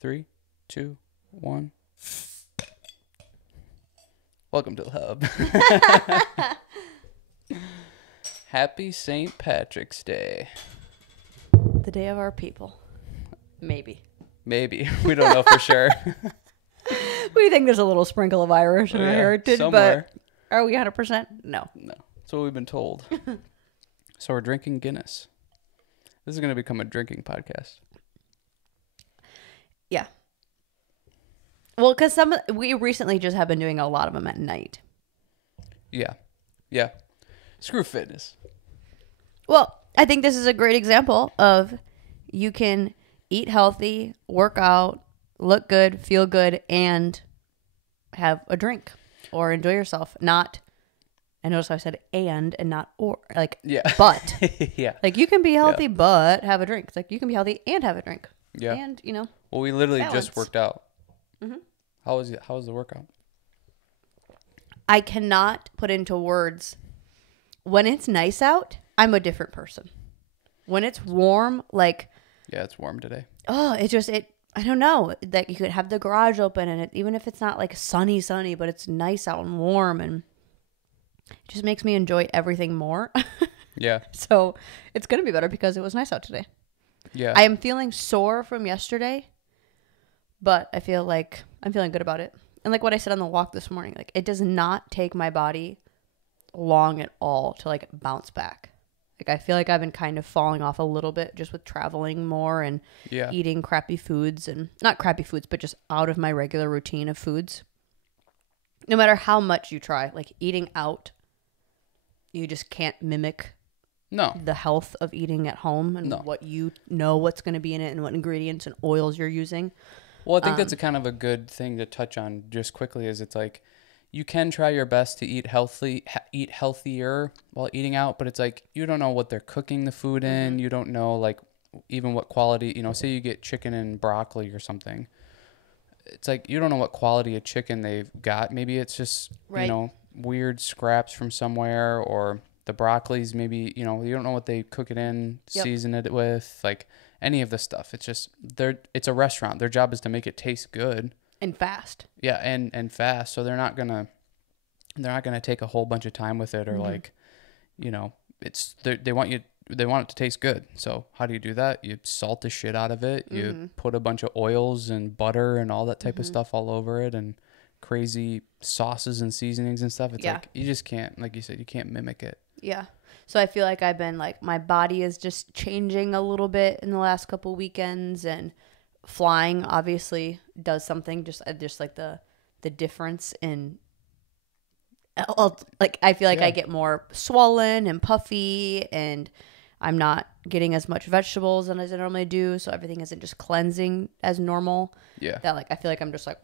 3, 2, 1. Welcome to the hub. Happy St. Patrick's Day. The day of our people. Maybe. Maybe. We don't know for sure. We think there's a little sprinkle of Irish in our heritage, somewhere. but are we 100%? No. No. That's what we've been told. So we're drinking Guinness. This is going to become a drinking podcast. Yeah. Well, because we recently just have been doing a lot of them at night. Yeah. Yeah. Screw fitness. Well, I think this is a great example of you can eat healthy, work out, look good, feel good, and have a drink or enjoy yourself. Not, I notice I said and not or, like, yeah. But. Yeah. Like, you can be healthy, but have a drink. It's like, you can be healthy and have a drink. Yeah. And, Well, we literally balance. just worked out. Mm-hmm. How was the workout? I cannot put into words. When it's nice out, I'm a different person. When it's warm, like... Yeah, it's warm today. Oh, I don't know. Like, you could have the garage open, and even if it's not like sunny, but it's nice out and warm, and it just makes me enjoy everything more. Yeah. So it's going to be better because it was nice out today. Yeah. I am feeling sore from yesterday, but I feel like I'm feeling good about it. And like what I said on the walk this morning, like, it does not take my body long at all to like bounce back. Like, I feel like I've been kind of falling off a little bit just with traveling more and eating crappy foods, and not crappy foods, but just out of my regular routine of foods. No matter how much you try, like eating out, you just can't mimic the health of eating at home and what you know what's going to be in it and what ingredients and oils you're using. Well, I think that's a kind of a good thing to touch on just quickly, is it's like, you can try your best to eat healthier while eating out, but it's like, you don't know what they're cooking the food in. Mm-hmm. You don't know, like, even what quality, say you get chicken and broccoli or something. It's like, you don't know what quality of chicken they've got. Maybe it's just, weird scraps from somewhere, or the broccoli's maybe, you don't know what they cook it in, season it with, like any of the stuff. It's just, it's a restaurant. Their job is to make it taste good. And fast. Yeah, and fast. So they're not gonna take a whole bunch of time with it, or like, it's they want it to taste good. So how do you do that? You salt the shit out of it. You put a bunch of oils and butter and all that type of stuff all over it, and crazy sauces and seasonings and stuff. It's like, you just can't, like you said, you can't mimic it. Yeah. So I feel like I've been like, my body is just changing a little bit in the last couple weekends, and flying obviously does something, just like the difference in, like, I feel like I get more swollen and puffy, and I'm not getting as much vegetables as I normally do, so everything isn't just cleansing as normal. Yeah. That, like, I feel like I'm just like,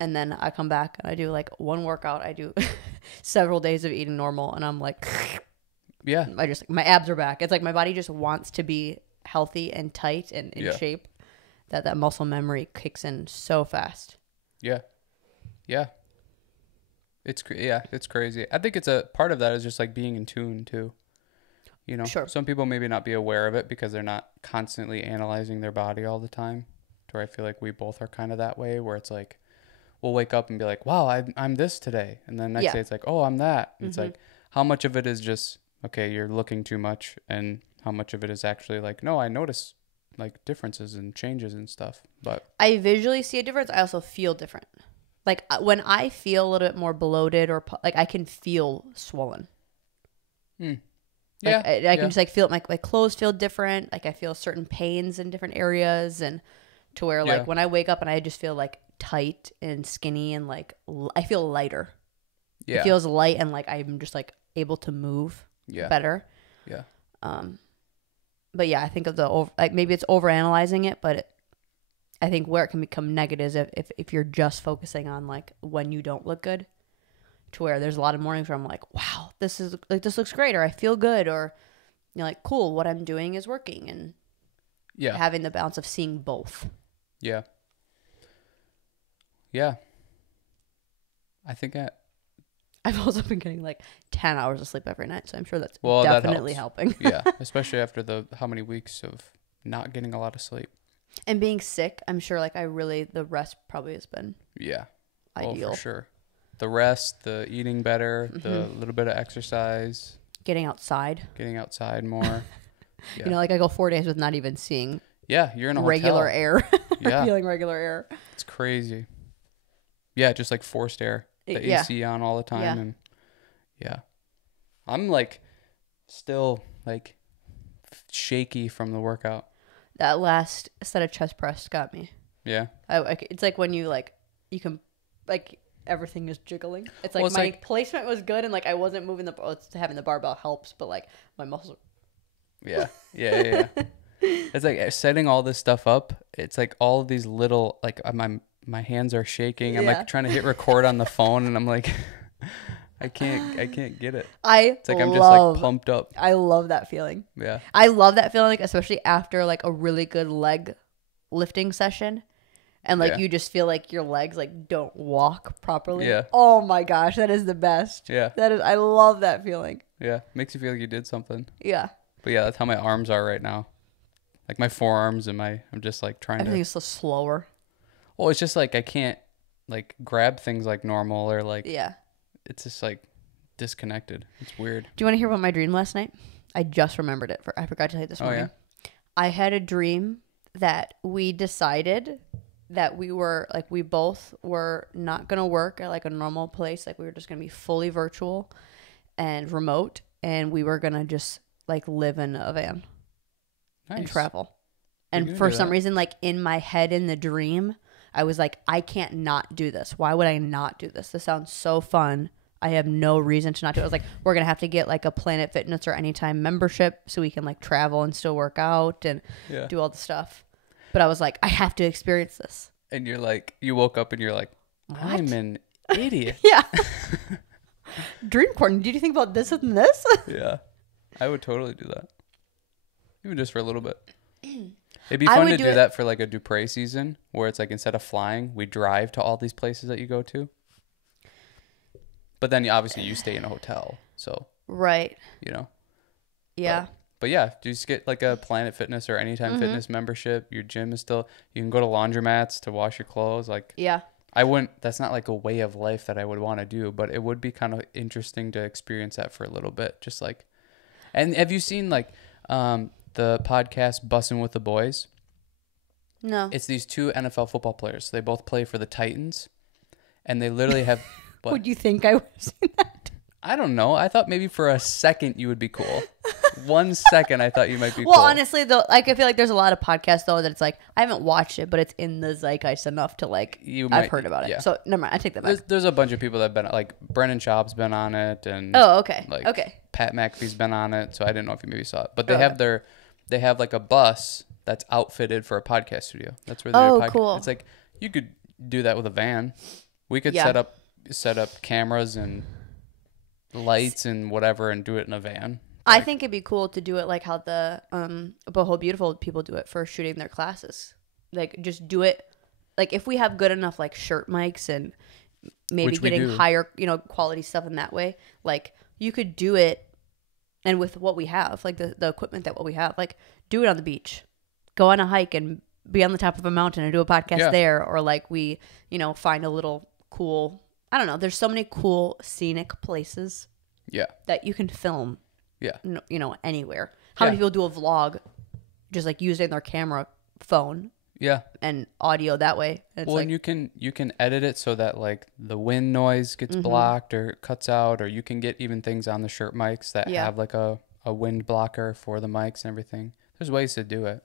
and then I come back and I do like one workout, I do several days of eating normal, and I'm like, yeah, my abs are back. It's like my body just wants to be healthy and tight and in shape. That muscle memory kicks in so fast. Yeah. Yeah. It's crazy. I think it's a part of that is just like being in tune too. Sure. Some people maybe not be aware of it because they're not constantly analyzing their body all the time. To where I feel like we both are kind of that way, where it's like, we'll wake up and be like, wow, I'm this today. And then next day it's like, oh, I'm that. And it's like, how much of it is just, okay, you're looking too much, and how much of it is actually like, no, I notice like differences and changes and stuff. But I visually see a difference. I also feel different. Like, when I feel a little bit more bloated, or like, I can feel swollen. Yeah. Like, I can just like feel it. My clothes feel different. Like, I feel certain pains in different areas, and to where like when I wake up and I just feel like tight and skinny, and like I feel lighter. Yeah. It feels light, and like I'm just like able to move better. Yeah. But yeah, I think of like, maybe it's overanalyzing it, but I think where it can become negative is if you're just focusing on like when you don't look good, to where there's a lot of mornings where I'm like, wow, this looks great, or I feel good, or like, cool, what I'm doing is working, and having the balance of seeing both. Yeah. Yeah. I think I've also been getting like 10 hours of sleep every night, so I'm sure that's definitely helping. Yeah, especially after how many weeks of not getting a lot of sleep. And being sick, I'm sure like the rest probably has been ideal. Oh, for sure. The rest, the eating better, the little bit of exercise. Getting outside more. Yeah. You know, like I go 4 days with not even seeing you're in a regular hotel. air. Yeah. Feeling regular air. It's crazy. Yeah, just like forced air. The AC on all the time. Yeah. And I'm like still like shaky from the workout. That last set of chest press got me. Yeah. It's like when you can everything is jiggling. It's like my placement was good and like I wasn't moving having the barbell helps, but like my muscles. Yeah. It's like setting all this stuff up. It's like all of these little like my hands are shaking. I'm like trying to hit record on the phone and I'm like I can't get it. It's like I'm just like pumped up. I love that feeling. Yeah. I love that feeling, like, especially after like a really good leg lifting session. And like you just feel like your legs like don't walk properly. Yeah. Oh my gosh, that is the best. Yeah. I love that feeling. Yeah. Makes you feel like you did something. Yeah. But yeah, that's how my arms are right now. Like my forearms and I'm just like trying Everything's so slower. Well, it's just like I can't like grab things like normal or like it's just like disconnected. It's weird. Do you want to hear about my dream last night? I just remembered it. I forgot to tell you this morning. Yeah? I had a dream that we decided that we both were not going to work at like a normal place. Like we were just going to be fully virtual and remote. And we were going to just like live in a van and travel. And for some reason, like in my head in the dream, I was like, I can't not do this. Why would I not do this? This sounds so fun. I have no reason to not do it. I was like, we're going to have to get like a Planet Fitness or Anytime membership so we can like travel and still work out and do all the stuff. But I was like, I have to experience this. And you're like, you woke up and you're like, I'm an idiot. Yeah. Dream corn. Did you think about this and this? Yeah. I would totally do that. Even just for a little bit. It'd be fun to do that for like a Dupre season where it's like instead of flying, we drive to all these places that you go to. But then obviously you stay in a hotel. So, right. You know. Yeah. But yeah, just get like a Planet Fitness or Anytime Fitness membership. Your gym is still, you can go to laundromats to wash your clothes. Like, that's not like a way of life that I would want to do, but it would be kind of interesting to experience that for a little bit. Just like, and have you seen like the podcast Bussin' with the Boys? No. It's these two NFL football players. They both play for the Titans and they literally have. What? Would you think I would have seen that? I don't know. I thought maybe for a second you would be cool. 1 second I thought you might be cool. Well, honestly, though, like I feel like there's a lot of podcasts, though, that it's like, I haven't watched it, but it's in the zeitgeist enough to like, I've heard about it. So, never mind. I take that back. There's a bunch of people that have been, like, Brennan Schaub's been on it. And okay. Like, okay. Pat McAfee's been on it. So I didn't know if you maybe saw it. But they have like a bus that's outfitted for a podcast studio. That's where they do podcast. Cool. It's like, you could do that with a van. We could set up cameras and lights and whatever and do it in a van. I think it'd be cool to do it like how the Boho Beautiful people do it for shooting their classes. Like just do it like if we have good enough like shirt mics and maybe getting higher, quality stuff in that way, like you could do it and with what we have, like the equipment that what we have, like do it on the beach. Go on a hike and be on the top of a mountain and do a podcast there, or like we, find a little cool, I don't know, there's so many cool scenic places that you can film anywhere. How many people do a vlog just like using their camera phone and audio that way? It's and you can edit it so that like the wind noise gets blocked or cuts out, or you can get even things on the shirt mics that have like a wind blocker for the mics and everything. There's ways to do it.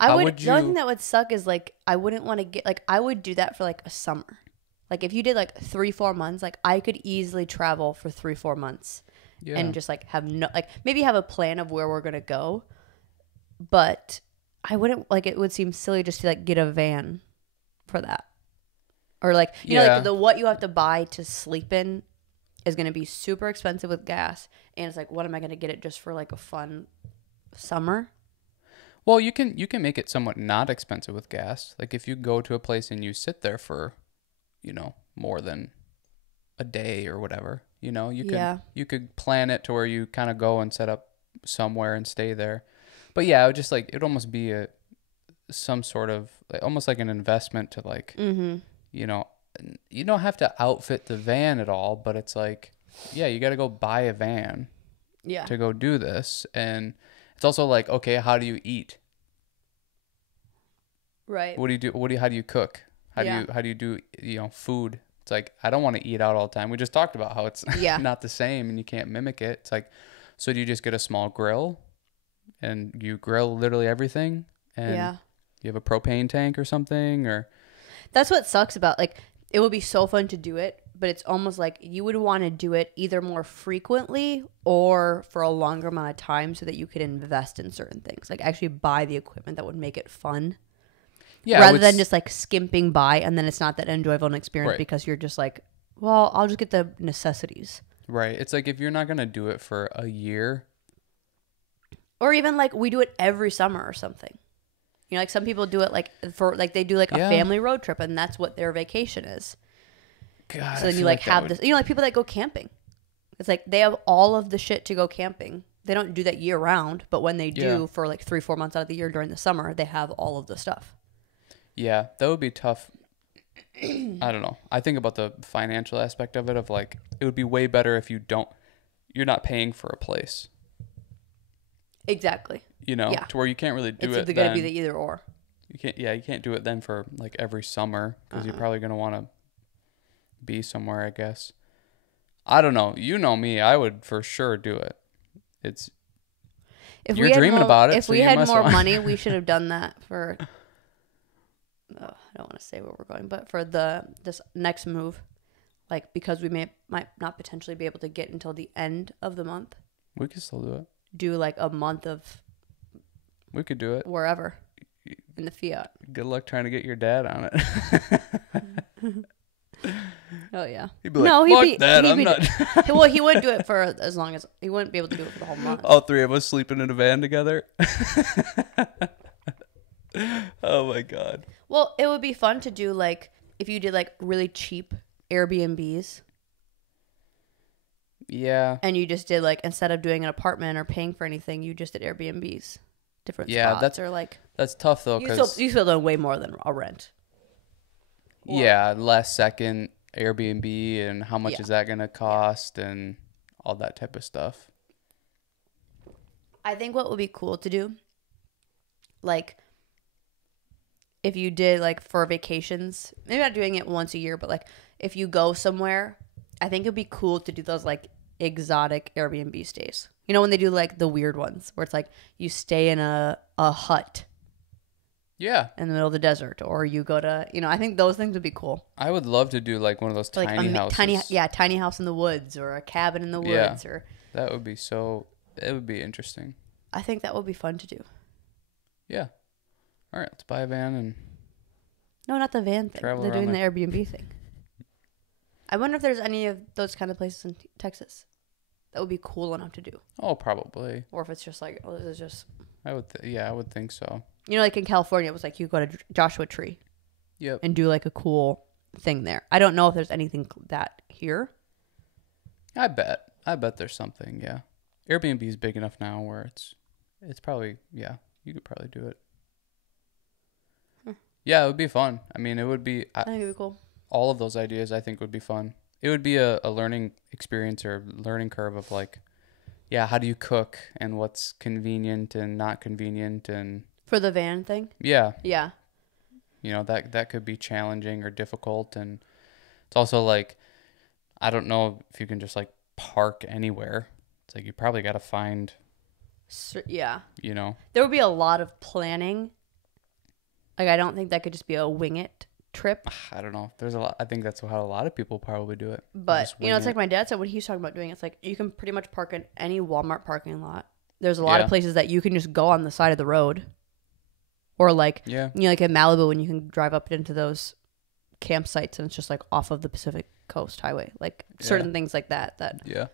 The only thing that would suck is like I wouldn't want to get like I would do that for like a summer. Like if you did like 3-4 months, like I could easily travel for 3-4 months and just like have maybe have a plan of where we're going to go. But I wouldn't like, it would seem silly just to like get a van for that. Or like, you know, like what you have to buy to sleep in is going to be super expensive with gas. And it's like, what am I going to get it just for like a fun summer? Well, you can make it somewhat not expensive with gas. Like if you go to a place and you sit there for, more than a day or whatever, you could plan it to where you kind of go and set up somewhere and stay there. But yeah, it would just like, it'd almost be some sort of like, almost like an investment to like, Mm-hmm. you know, you don't have to outfit the van at all, but it's like, yeah, you got to go buy a van Yeah. to go do this. And it's also like, okay, how do you eat? Right. What do you do? How do you cook? How Yeah. do you do, food? It's like, I don't want to eat out all the time. We just talked about how it's Yeah. not the same and you can't mimic it. It's like, so do you just get a small grill and you grill literally everything? And Yeah. you have a propane tank or something, or That's what sucks about, like, it would be so fun to do it, but it's almost like you would want to do it either more frequently or for a longer amount of time so that you could invest in certain things. Like, actually buy the equipment that would make it fun. yeah, Rather than just, like, skimping by and then it's not that enjoyable an experience Right. because you're just like, well, I'll just get the necessities. right. It's like if you're not gonna do it for a year, Or even, like, we do it every summer or something. You know, like, some people do it, like, for, like, they do, like, a Yeah. family road trip and that's what their vacation is. God, So I then you feel like that have would- this, you know, like people that go camping. It's like they have all of the shit to go camping. They don't do that year round, but when they do Yeah. for like 3-4 months out of the year during the summer, they have all of the stuff. Yeah, that would be tough. I don't know. I think about the financial aspect of it. Of like, it would be way better if you're not paying for a place. Exactly. You know, Yeah. to where you can't really do It's it. going to be Then. the either or. You can't. Yeah, you can't do it then for like every summer because you're probably gonna want to be somewhere, I guess. I don't know. You know me. I would for sure do it. It's If You're we had dreaming more, about it, If so we you had must more want- money, we should have done that for. Oh, I don't want to say where we're going, but for this next move, like because we might not potentially be able to get until the end of the month. we could still do it. Do like a month of We could do it. wherever in the fiat. Good luck trying to get your dad on it. Oh yeah. He'd be like, "Fuck that, he'd I'm be- not." Well, he wouldn't do it for as long as he wouldn't be able to do it for the whole month. All three of us sleeping in a van together. Oh my god. Well, it would be fun to do like if you did like really cheap Airbnbs Yeah. and you just did like instead of doing an apartment or paying for anything, you just did Airbnbs, different Yeah, spots that's- or like That's tough though, you because still done way more than a rent. yeah, last second Airbnb and how much Yeah. is that gonna cost and all that type of stuff. I think what would be cool to do, like, if you did, like, for vacations, maybe not doing it once a year, but, like, if you go somewhere, I think it'd be cool to do those, like, exotic Airbnb stays. You know, when they do, like, the weird ones, where it's, like, you stay in a hut Yeah, in the middle of the desert, or you go to, you know, I think those things would be cool. I would love to do like one of those Like, tiny houses. tiny house in the woods, or a cabin in the Yeah. woods, or That would be it would be interesting. I think that would be fun to do. Yeah. All right, let's buy a van and No, not the van thing. Travel They're around doing there. the Airbnb thing. I wonder if there's any of those kind of places in Texas that would be cool enough to do, oh, probably. or if it's just like, oh, this is just, I would think so. you know, like in California, it was like you go to Joshua Tree Yep. and do like a cool thing there. I don't know if there's anything that here. I bet there's something, yeah. Airbnb is big enough now where it's probably, yeah, you could probably do it. Yeah, it would be fun. I mean, it would be I think it'd be cool. all of those ideas I think would be fun. It would be a learning experience or learning curve of like, yeah, how do you cook and what's convenient and not convenient and For the van thing? yeah, Yeah. you know, that could be challenging or difficult. And it's also like, I don't know if you can just like park anywhere. It's like you probably got to find, So, yeah. you know, There would be a lot of planning. Like, I don't think that could just be a wing it trip. I don't know. There's a lot. I think that's how a lot of people probably do it. But, Just you know, wing it's like it. my dad said when he was talking about doing it, it's like you can pretty much park in any Walmart parking lot. There's a lot of Yeah. places that you can just go on the side of the road. Or like, Yeah. you know, like in Malibu when you can drive up into those campsites and it's just like off of the Pacific Coast Highway. Like certain Yeah. things like that Yeah.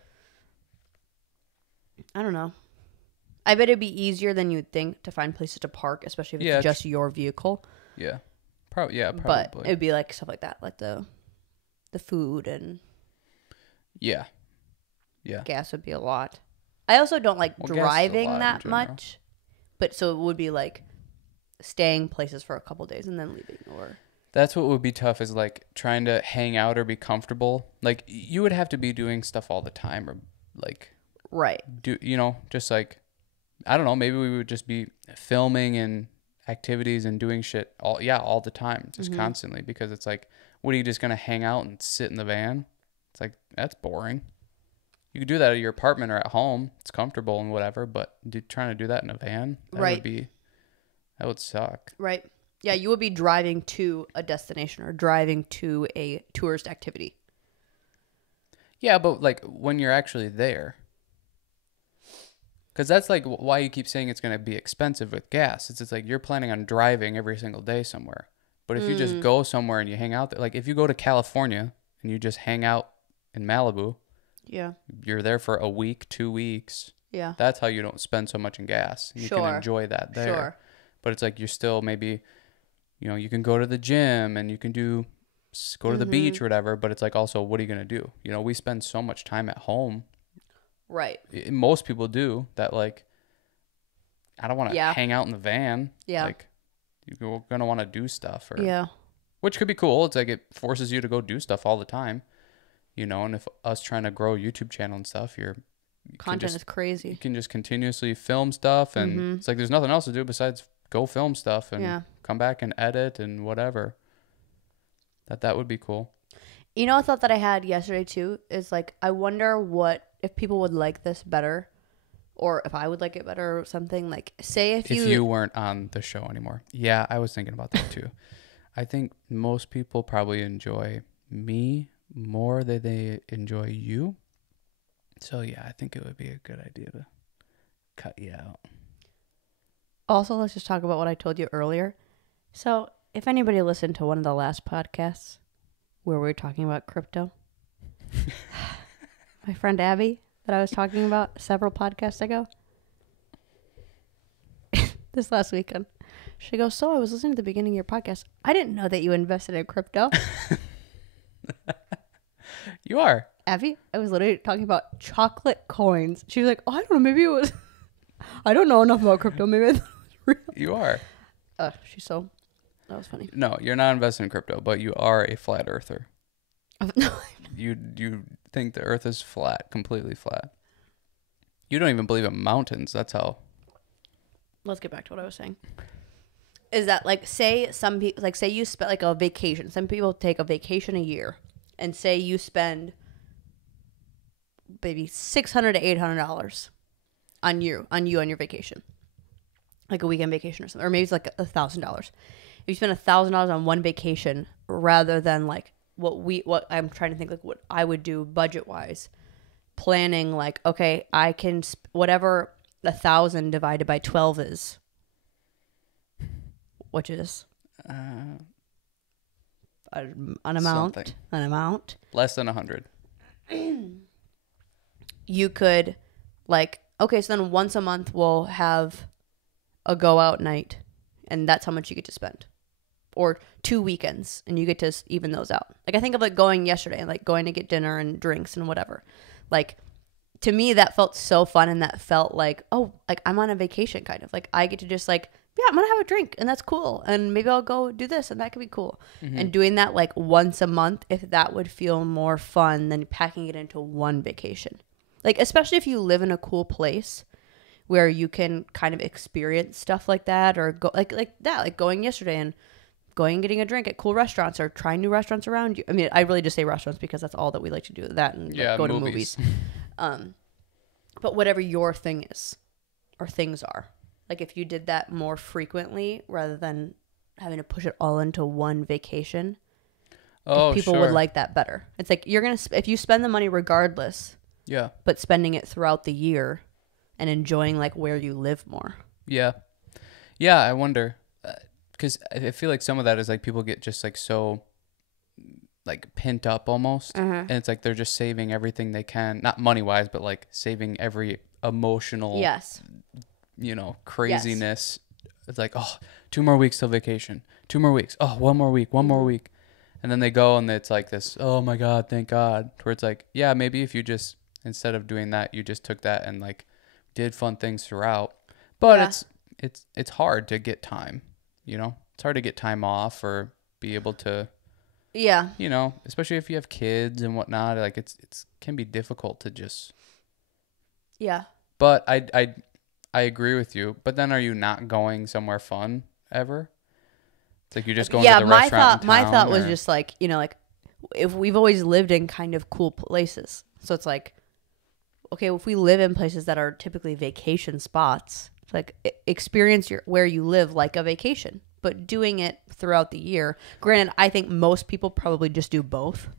I don't know. I bet it'd be easier than you'd think to find places to park, especially if it's Yeah, just your vehicle. Yeah. Probably. Yeah. But Probably. it'd be like stuff like that, like the food and Yeah. Yeah. gas would be a lot. I also don't like Well, gas is a driving lot in that general. much, but so it would be like staying places for a couple days and then leaving, or That's what would be tough, is like trying to hang out or be comfortable. Like you would have to be doing stuff all the time, or like right. just like, I don't know, maybe we would just be filming and activities and doing shit all the time, just constantly, because it's like, what are you just going to hang out and sit in the van? It's like, that's boring. You could do that at your apartment or at home. It's comfortable and whatever, but trying to do that in a van, that would suck. Right. Yeah, you would be driving to a destination or driving to a tourist activity. Yeah, but like when you're actually there. Because that's like why you keep saying it's going to be expensive with gas. It's like you're planning on driving every single day somewhere. But if you just go somewhere and you hang out there, like if you go to California and you just hang out in Malibu, yeah, you're there for a week, 2 weeks. Yeah. That's how you don't spend so much in gas. You can enjoy that there. Sure. But it's like you're still maybe, you can go to the gym and you can go to the beach or whatever. But it's like also, what are you going to do? We spend so much time at home. Right. Most people do that. Like, I don't want to hang out in the van. Yeah. Like, you're going to want to do stuff. Yeah. Which could be cool. It's like it forces you to go do stuff all the time. And if us trying to grow a YouTube channel and stuff, content is crazy. You can just continuously film stuff, and it's like there's nothing else to do besides go film stuff and come back and edit and whatever. That would be cool. A thought that I had yesterday too is like, I wonder if people would like this better, or if I would like it better or something. Like, say if you weren't on the show anymore. Yeah, I was thinking about that too. I think most people probably enjoy me more than they enjoy you. So yeah, I think it would be a good idea to cut you out. Also, let's just talk about what I told you earlier. So if anybody listened to one of the last podcasts where we were talking about crypto, my friend Abby that I was talking about several podcasts ago, this last weekend, she goes, so I was listening to the beginning of your podcast. I didn't know that you invested in crypto. You are. Abby, I was literally talking about chocolate coins. She was like, oh, I don't know, maybe it was, I don't know enough about crypto. Maybe I thought it was real. You are. That was funny. No, you're not investing in crypto, but you are a flat earther. No. You think the earth is flat, completely flat. You don't even believe in mountains. That's how. Let's get back to what I was saying. Is that like, say some people, like say you spend like a vacation. Some people take a vacation a year, and say you spend maybe $600 to $800 on your vacation, like a weekend vacation or something, or maybe it's like $1,000. If you spend $1,000 on one vacation rather than like what I'm trying to think, like what I would do budget wise, planning like, okay, I can whatever 1,000 divided by 12 is, which is an amount, something. An amount less than 100. You could like, okay, so then once a month we'll have a go out night, and that's how much you get to spend. Or 2 weekends, and you get to even those out. Like, I think of like going yesterday and like going to get dinner and drinks and whatever. Like, to me, that felt so fun, and that felt like, oh, like I'm on a vacation kind of. Like, I get to just like, yeah, I'm going to have a drink, and that's cool. And maybe I'll go do this, and that could be cool. Mm-hmm. And doing that like once a month, if that would feel more fun than packing it into one vacation. Like, especially if you live in a cool place where you can kind of experience stuff like that, or go like that, like going yesterday and going and getting a drink at cool restaurants, or trying new restaurants around you. I mean, I really just say restaurants because that's all that we like to do, that and like, go movies. to movies. But whatever your thing is, or things are, like if you did that more frequently rather than having to push it all into one vacation, people would like that better. It's like you're going to, if you spend the money regardless, but spending it throughout the year and enjoying like where you live more. Yeah. Yeah, I wonder. Because I feel like some of that is like people get just like so like pent up almost. And it's like they're just saving everything they can, not money wise, but like saving every emotional, craziness. Yes. It's like, oh, 2 more weeks till vacation, 2 more weeks. Oh, 1 more week, 1 more week. And then they go and it's like this, oh my God, thank God. Where it's like, yeah, maybe if you just, instead of doing that, you just took that and like did fun things throughout. But it's hard to get time. you know, it's hard to get time off or be able to, Yeah. you know, especially if you have kids and whatnot. Like it's can be difficult to just. Yeah. But I agree with you. But then, are you not going somewhere fun ever? It's like you're just going to the restaurant in town. My thought was just like, you know, like if we've always lived in kind of cool places, so it's like, okay, if we live in places that are typically vacation spots, it's like experience where you live like a vacation, but doing it throughout the year. Granted, I think most people probably just do both.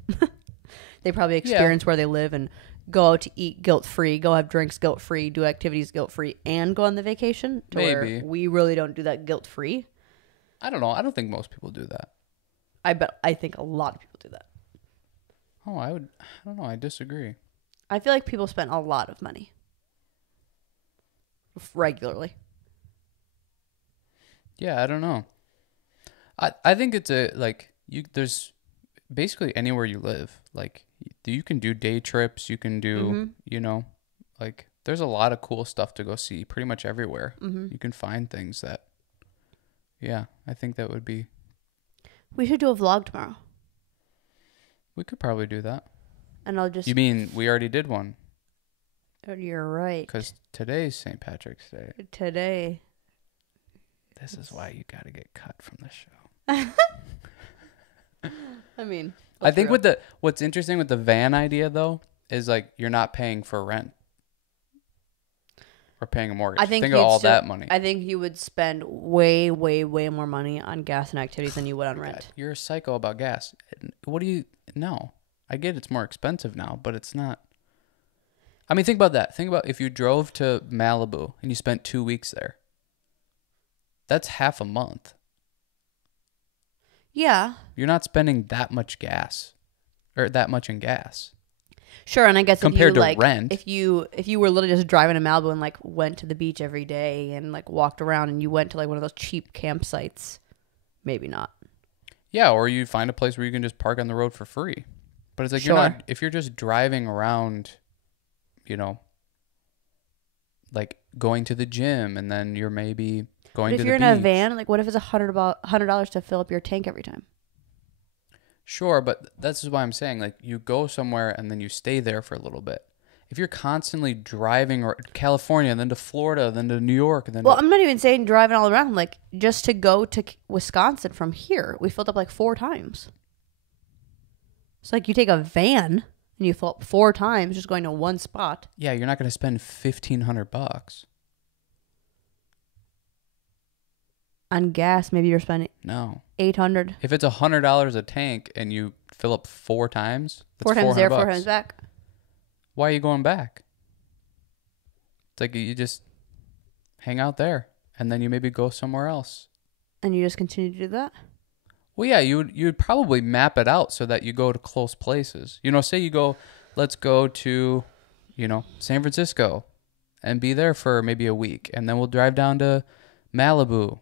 They probably experience where they live and go out to eat guilt-free, go have drinks guilt-free, do activities guilt-free, and go on the vacation. Maybe. Where we really don't do that guilt-free. I don't know. I don't think most people do that. I think a lot of people do that. Oh, I don't know. I disagree. I feel like people spend a lot of money regularly. Yeah, I don't know. I think it's there's basically anywhere you live. Like you can do day trips, you can do, you know, like there's a lot of cool stuff to go see pretty much everywhere. You can find things that, yeah, I think that would be. We should do a vlog tomorrow. We could probably do that. And I'll just. You mean we already did one? Oh, you're right. Because today's St. Patrick's Day. Today. This is why you got to get cut from the show. I mean, I think what's interesting with the van idea though is like you're not paying for rent or paying a mortgage. Think of all that money. I think you would spend way, way, way more money on gas and activities than you would on rent. You're a psycho about gas. What do you know? I get it's more expensive now, but it's not. I mean, think about that. Think about if you drove to Malibu and you spent 2 weeks there. That's half a month. Yeah. You're not spending that much gas or that much in gas. Sure, and I guess compared if you, to rent, if you were literally just driving to Malibu and like went to the beach every day and like walked around and you went to like one of those cheap campsites, maybe not. Yeah, or you find a place where you can just park on the road for free. But it's like Sure. you're not if you're just driving around, you know, like going to the gym and then you're maybe going to the beach. If you're in a van, like what if it's $100 to fill up your tank every time? Sure, but that's why I'm saying like you go somewhere and then you stay there for a little bit. If you're constantly driving or California, then to Florida, then to New York, then I'm not even saying driving all around. Like just to go to Wisconsin from here, we filled up like 4 times. It's like you take a van and you fill up 4 times just going to one spot. Yeah, you're not going to spend $1,500 on gas. Maybe you're spending $800. If it's $100 a tank and you fill up 4 times, that's 4 times there, $400. 4 times back. Why are you going back? It's like you just hang out there and then you maybe go somewhere else. And you just continue to do that? Well, yeah, you'd probably map it out so that you go to close places. You know, say you go, let's go to, you know, San Francisco and be there for maybe a week. And then we'll drive down to Malibu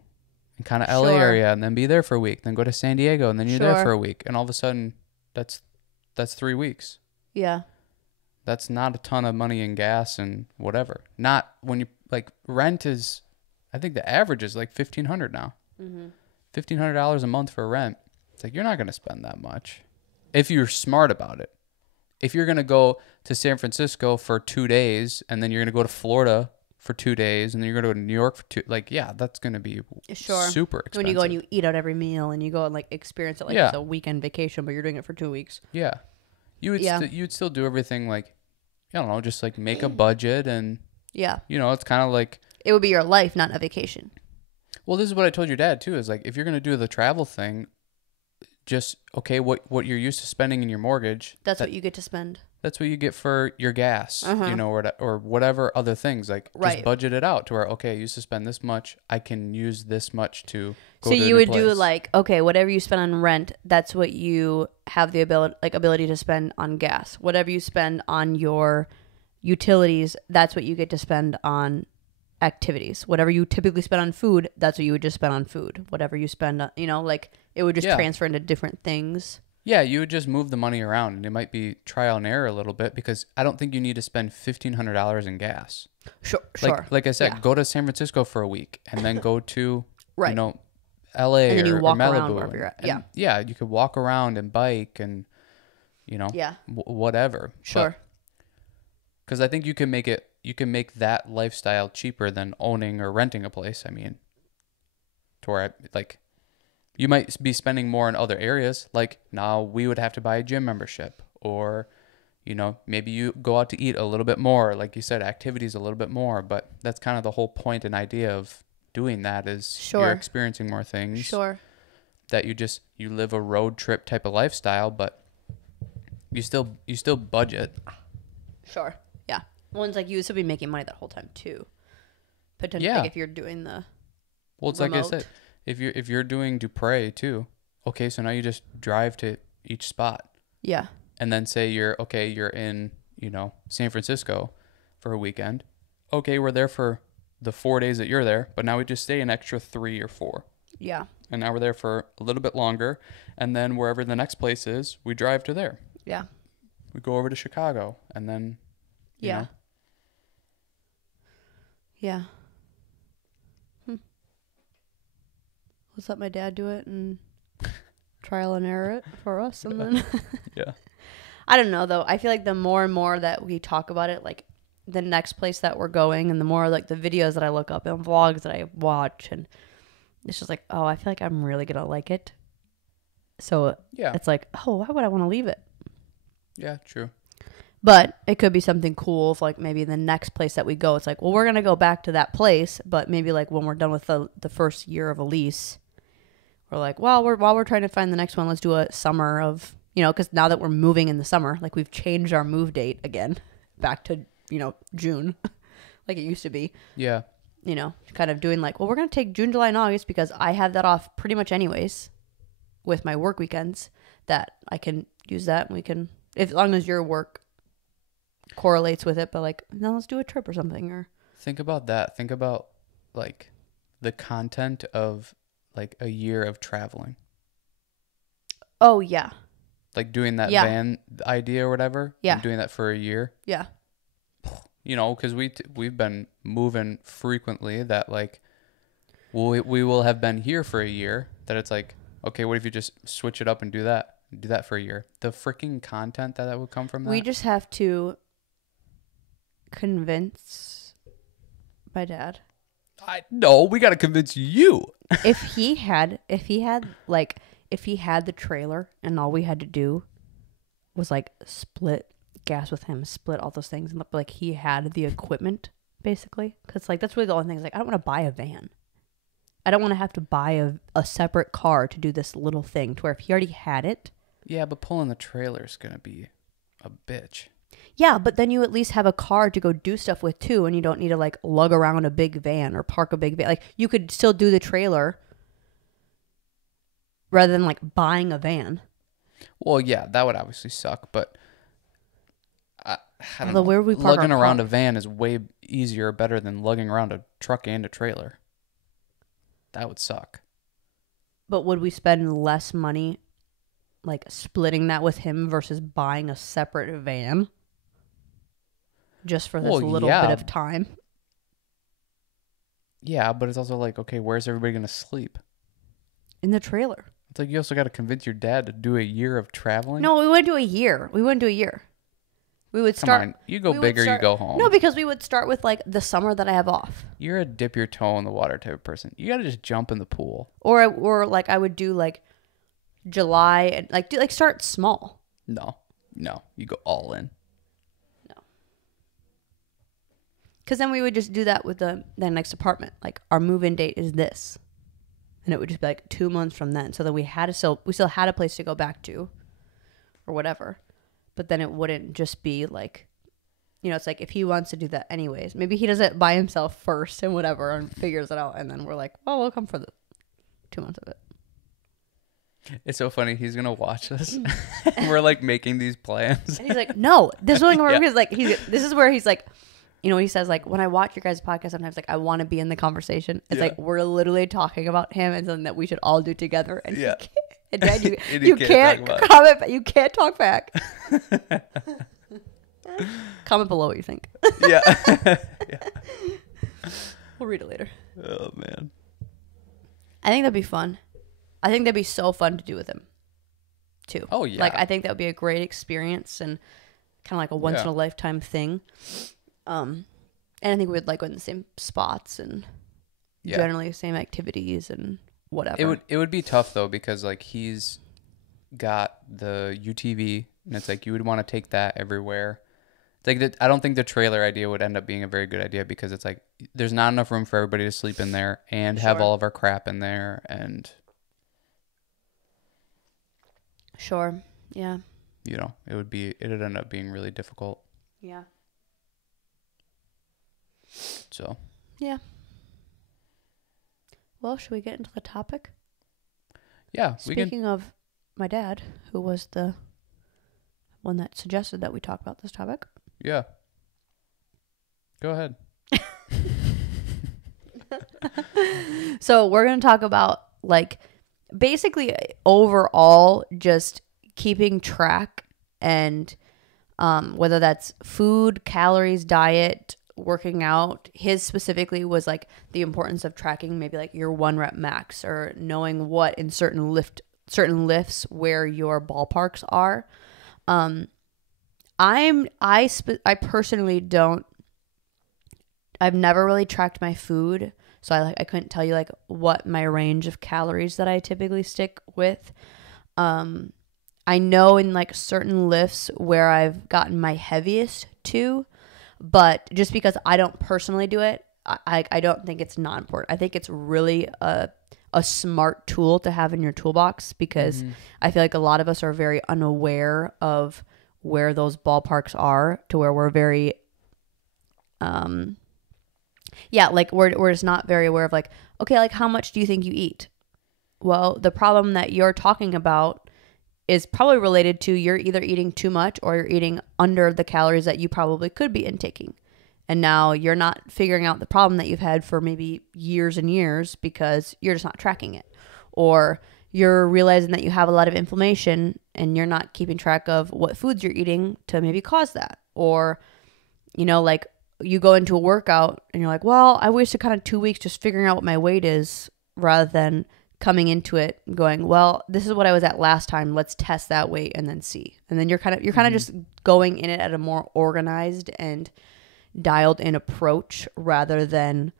and kind of LA area and then be there for a week. Then go to San Diego and then you're there for a week. And all of a sudden, that's 3 weeks. Yeah. That's not a ton of money in gas and whatever. Not when you, like, rent is, I think the average is like $1,500 now. Mm-hmm. $1,500 a month for rent. It's like, you're not going to spend that much if you're smart about it. If you're going to go to San Francisco for 2 days and then you're going to go to Florida for 2 days and then you're going to go to New York for 2, like, yeah, that's going to be super expensive. When you go and you eat out every meal and you go and like experience it like it's a weekend vacation, but you're doing it for 2 weeks. Yeah. You'd still do everything like, I don't know, just like make a budget and, you know, it's kind of like. It would be your life, not a vacation. Well, this is what I told your dad too, is like, if you're going to do the travel thing, just, okay, what you're used to spending in your mortgage. That's what you get to spend. That's what you get for your gas, you know, or whatever other things. Like, just budget it out to where, okay, I used to spend this much. I can use this much to go to a new place. So you would do like, okay, whatever you spend on rent, that's what you have the ability to spend on gas. Whatever you spend on your utilities, that's what you get to spend on activities. Whatever you typically spend on food, that's what you would just spend on food. Whatever you spend on, you know, like it would just transfer into different things. Yeah, you would just move the money around, and it might be trial and error a little bit because I don't think you need to spend $1,500 in gas. Sure. Like I said, go to San Francisco for a week, and then go to, you know, LA and then you or walk Malibu. around wherever you're at. Yeah. Yeah, you could walk around and bike and, you know, Yeah. Whatever. Sure. Because I think you can make that lifestyle cheaper than owning or renting a place. I mean, to where like you might be spending more in other areas. Like now we would have to buy a gym membership, or, you know, maybe you go out to eat a little bit more. Like you said, activities a little bit more. But that's kind of the whole point and idea of doing that is you're experiencing more things. Sure. That you live a road trip type of lifestyle, but you still budget. Sure. Yeah. One's like you would still be making money that whole time too. Potentially, Yeah. like if you're doing the. Well, it's remote. like I said, if you're doing Dupre too, okay, so now you just drive to each spot. Yeah. And then say you're in, you know, San Francisco for a weekend. Okay, we're there for the 4 days that you're there, but now we just stay an extra 3 or 4. Yeah. And now we're there for a little bit longer, and then wherever the next place is, we drive to there. Yeah. We go over to Chicago, and then you know. Yeah. Let's let my dad do it and trial and error it for us, and then Yeah. I don't know though. I feel like the more and more that we talk about it, like the next place that we're going, and the more like the videos that I look up and vlogs that I watch, and it's just like, oh, I feel like I'm really gonna like it. So Yeah. it's like, oh, why would I want to leave it? Yeah, true. But it could be something cool if like maybe the next place that we go, it's like, well, we're going to go back to that place. But maybe like when we're done with the first year of a lease, we're like, well, while we're trying to find the next one, let's do a summer of, you know, because now that we're moving in the summer, like we've changed our move date again back to, you know, June like it used to be. Yeah. You know, kind of doing like, well, we're going to take June, July, and August because I have that off pretty much anyways with my work weekends, that I can use that, and we can, as long as your work correlates with it, but like, now let's do a trip or something. Or think about that. Think about like the content of like a year of traveling. Oh yeah. Like doing that van idea or whatever. Yeah. And doing that for a year. Yeah. You know, because we've been moving frequently. That like, we will have been here for a year. That it's like, okay, what if you just switch it up and do that for a year? The freaking content that would come from that. We just have to convince my dad. No, we got to convince you. if he had the trailer and all we had to do was like split gas with him, split all those things, and like he had the equipment basically, because like that's really the only thing is like I don't want to buy a van. I don't want to have to buy a separate car to do this little thing, to where if he already had it. Yeah, but pulling the trailer is going to be a bitch. Yeah, but then you at least have a car to go do stuff with too, and you don't need to like lug around a big van or park a big van. Like you could still do the trailer rather than like buying a van. Well, yeah, that would obviously suck, but I don't know. Where would we park lugging our around car? a van is way easier, better than lugging around a truck and a trailer. That would suck. But would we spend less money like splitting that with him versus buying a separate van just for this little bit of time? Yeah, but it's also like, okay, where's everybody going to sleep? In the trailer. It's like you also got to convince your dad to do a year of traveling. No, we wouldn't do a year. We would start. Come on, you go big or you go home. No, because we would start with like the summer that I have off. You're a dip your toe in the water type of person. You got to just jump in the pool. Or like I would do like July and like start small. No, you go all in. No. Because then we would just do that with the next apartment. Like our move-in date is this. And it would just be like 2 months from then. So that we still had a place to go back to or whatever. But then it wouldn't just be like, you know, it's like if he wants to do that anyways, maybe he does it by himself first and whatever and figures it out. And then we're like, well, we'll come for the 2 months of it. It's so funny. He's going to watch this. We're like making these plans. And he's like, no, this is where he's like, this is where he's like, you know, he says like, when I watch your guys' podcast, sometimes like I want to be in the conversation. It's like, we're literally talking about him and something that we should all do together. And yeah. And Dad, you can't comment, you can't talk back. Comment below what you think. Yeah. We'll read it later. Oh, man. I think that'd be fun. I think that'd be so fun to do with him too. Oh yeah. Like I think that would be a great experience and kind of like a once in a lifetime thing. And I think we'd like go in the same spots and generally the same activities and whatever. It would be tough though because like he's got the UTV and it's like you would want to take that everywhere. It's like I don't think the trailer idea would end up being a very good idea because it's like there's not enough room for everybody to sleep in there and have all of our crap in there and Sure. Yeah. You know, it'd end up being really difficult. Yeah. So. Yeah. Well, should we get into the topic? Yeah. Speaking of my dad, who was the one that suggested that we talk about this topic. Yeah. Go ahead. So we're going to talk about like basically overall just keeping track and whether that's food, calories, diet, working out. His specifically was like the importance of tracking maybe like your 1 rep max or knowing what in certain lifts where your ballparks are. I personally don't. I've never really tracked my food, so I couldn't tell you like what my range of calories that I typically stick with. I know in like certain lifts where I've gotten my heaviest to, but just because I don't personally do it, I don't think it's not important. I think it's really a smart tool to have in your toolbox because I feel like a lot of us are very unaware of where those ballparks are to where we're very like we're just not very aware of like, okay, like how much do you think you eat? Well, the problem that you're talking about is probably related to you're either eating too much or you're eating under the calories that you probably could be intaking. And now you're not figuring out the problem that you've had for maybe years and years because you're just not tracking it. Or you're realizing that you have a lot of inflammation and you're not keeping track of what foods you're eating to maybe cause that. Or, you know, like you go into a workout and you're like, well, I wasted kind of 2 weeks just figuring out what my weight is rather than coming into it going, well, this is what I was at last time. Let's test that weight and then see. And then you're kind of just going in it at a more organized and dialed in approach rather than